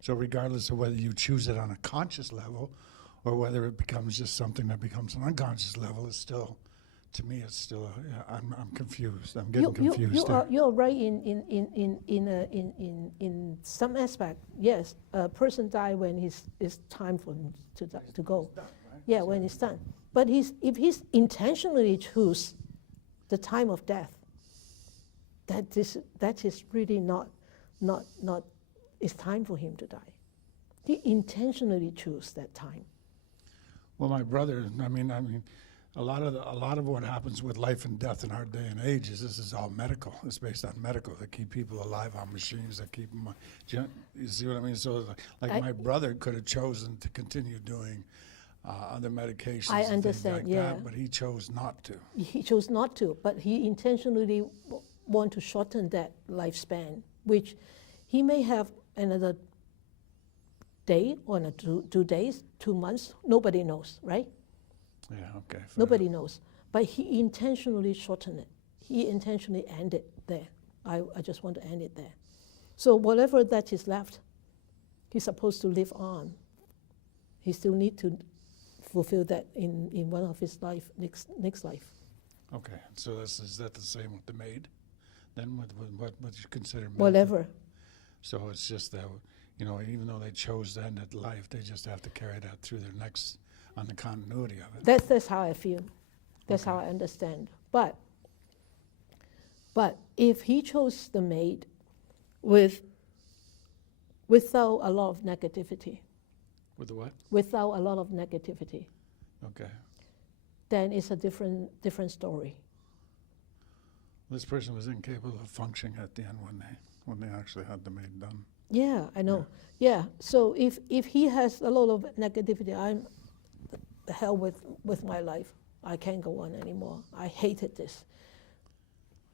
So regardless of whether you choose it on a conscious level or whether it becomes just something that becomes an unconscious level, it's still, to me, it's still. I'm confused. I'm getting confused. You're right in some aspect. Yes, a person dies when it's time for him to go. Done, right? Yeah, when it's done. But if he's intentionally choose the time of death, that is really not. It's time for him to die. He intentionally choose that time. Well, my brother, I mean, a lot of what happens with life and death in our day and age this is all medical. It's based on medical. They keep people alive on machines. That keep them. You see what I mean? So, my brother could have chosen to continue doing other medications. I understand. Things like that, but he chose not to. He chose not to, but he intentionally want to shorten that lifespan, which he may have another day or 2 days, 2 months. Nobody knows, right? Yeah, okay. Nobody knows. But he intentionally shortened it. He intentionally ended there. I just want to end it there. So whatever that is left, he's supposed to live on. He still need to fulfill that in one of his next life. Okay, so is that the same with the maid? Then with what you consider maid? Whatever. So it's just that, you know, even though they chose to end it life, they just have to carry that through their next, on the continuity of it. That's how I feel. That's how I understand. But if he chose the maid without a lot of negativity. With the what? Without a lot of negativity. Okay. Then it's a different story. This person was incapable of functioning at the end when they actually had the maid done. Yeah, I know. Yeah. So if he has a lot of negativity, I'm the hell with my life. I can't go on anymore. I hated this.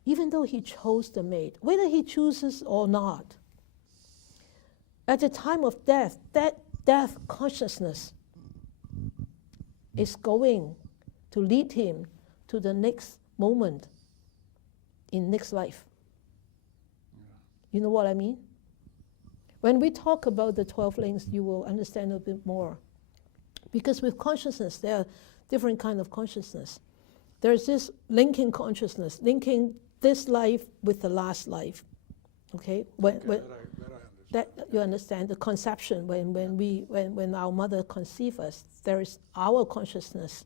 Even though he chose the maid, whether he chooses or not, at the time of death, that death consciousness is going to lead him to the next moment in next life. You know what I mean? When we talk about the 12 links, you will understand a bit more. Because with consciousness, there are different kinds of consciousness. There's this linking consciousness, linking this life with the last life. Okay? That you understand the conception when our mother conceived us, there is our consciousness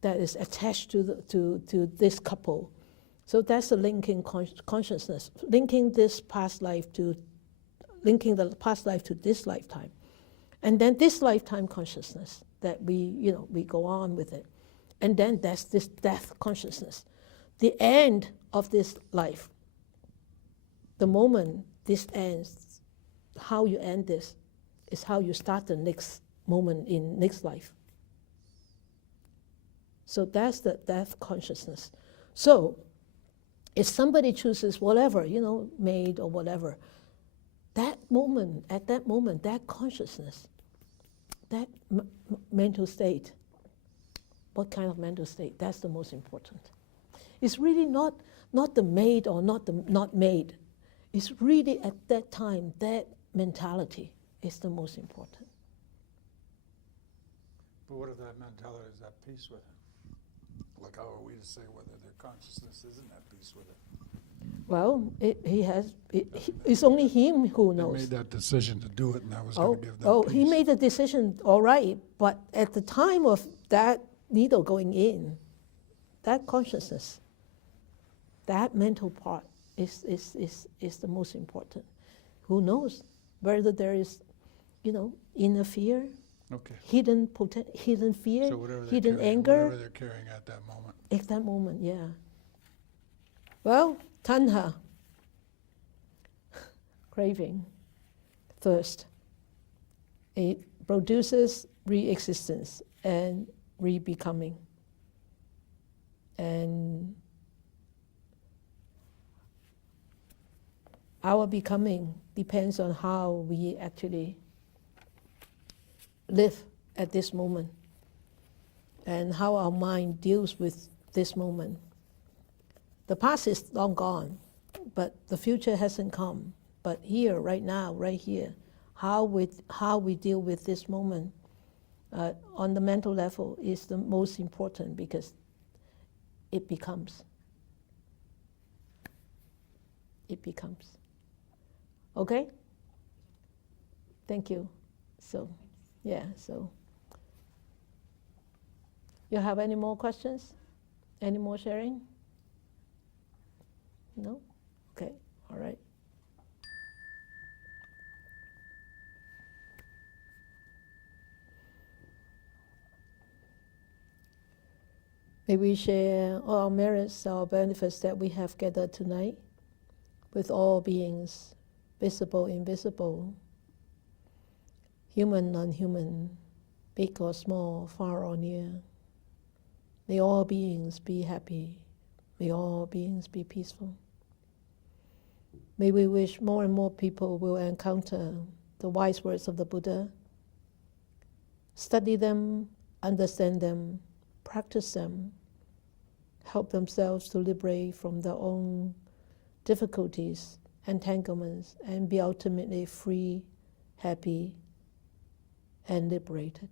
that is attached to this couple. So that's the linking consciousness, linking the past life to this lifetime, and then this lifetime consciousness that we go on with it, and then that's this death consciousness, the end of this life. The moment this ends, how you end this is how you start the next moment in next life. So that's the death consciousness. So if somebody chooses whatever, maid or whatever, that moment, that consciousness, that mental state, what kind of mental state? That's the most important. It's really not the maid or not maid. It's really at that time, that mentality is the most important. But what if that mentality is at peace with it? Like, how are we to say whether their consciousness isn't at peace with it? Well, it's only him who knows. They made that decision to do it, and that was going to give them peace. He made the decision, all right, but at the time of that needle going in, that consciousness, that mental part is the most important. Who knows whether there is, inner fear, hidden fear, So hidden anger. Whatever they're carrying at that moment. At that moment, yeah. Well, tanha, craving, thirst. It produces re-existence and re-becoming. And our becoming depends on how we actually live at this moment and how our mind deals with this moment. The past is long gone, but the future hasn't come. But here, right now, right here, how we deal with this moment on the mental level is the most important, because it becomes. Okay? Thank you. So, you have any more questions? Any more sharing? No? Okay, all right. May we share all our merits, our benefits that we have gathered tonight with all beings, visible, invisible, human, non-human, big or small, far or near. May all beings be happy. May all beings be peaceful. May we wish more and more people will encounter the wise words of the Buddha, study them, understand them, practice them, help themselves to liberate from their own difficulties, entanglements, and be ultimately free, happy, and liberated.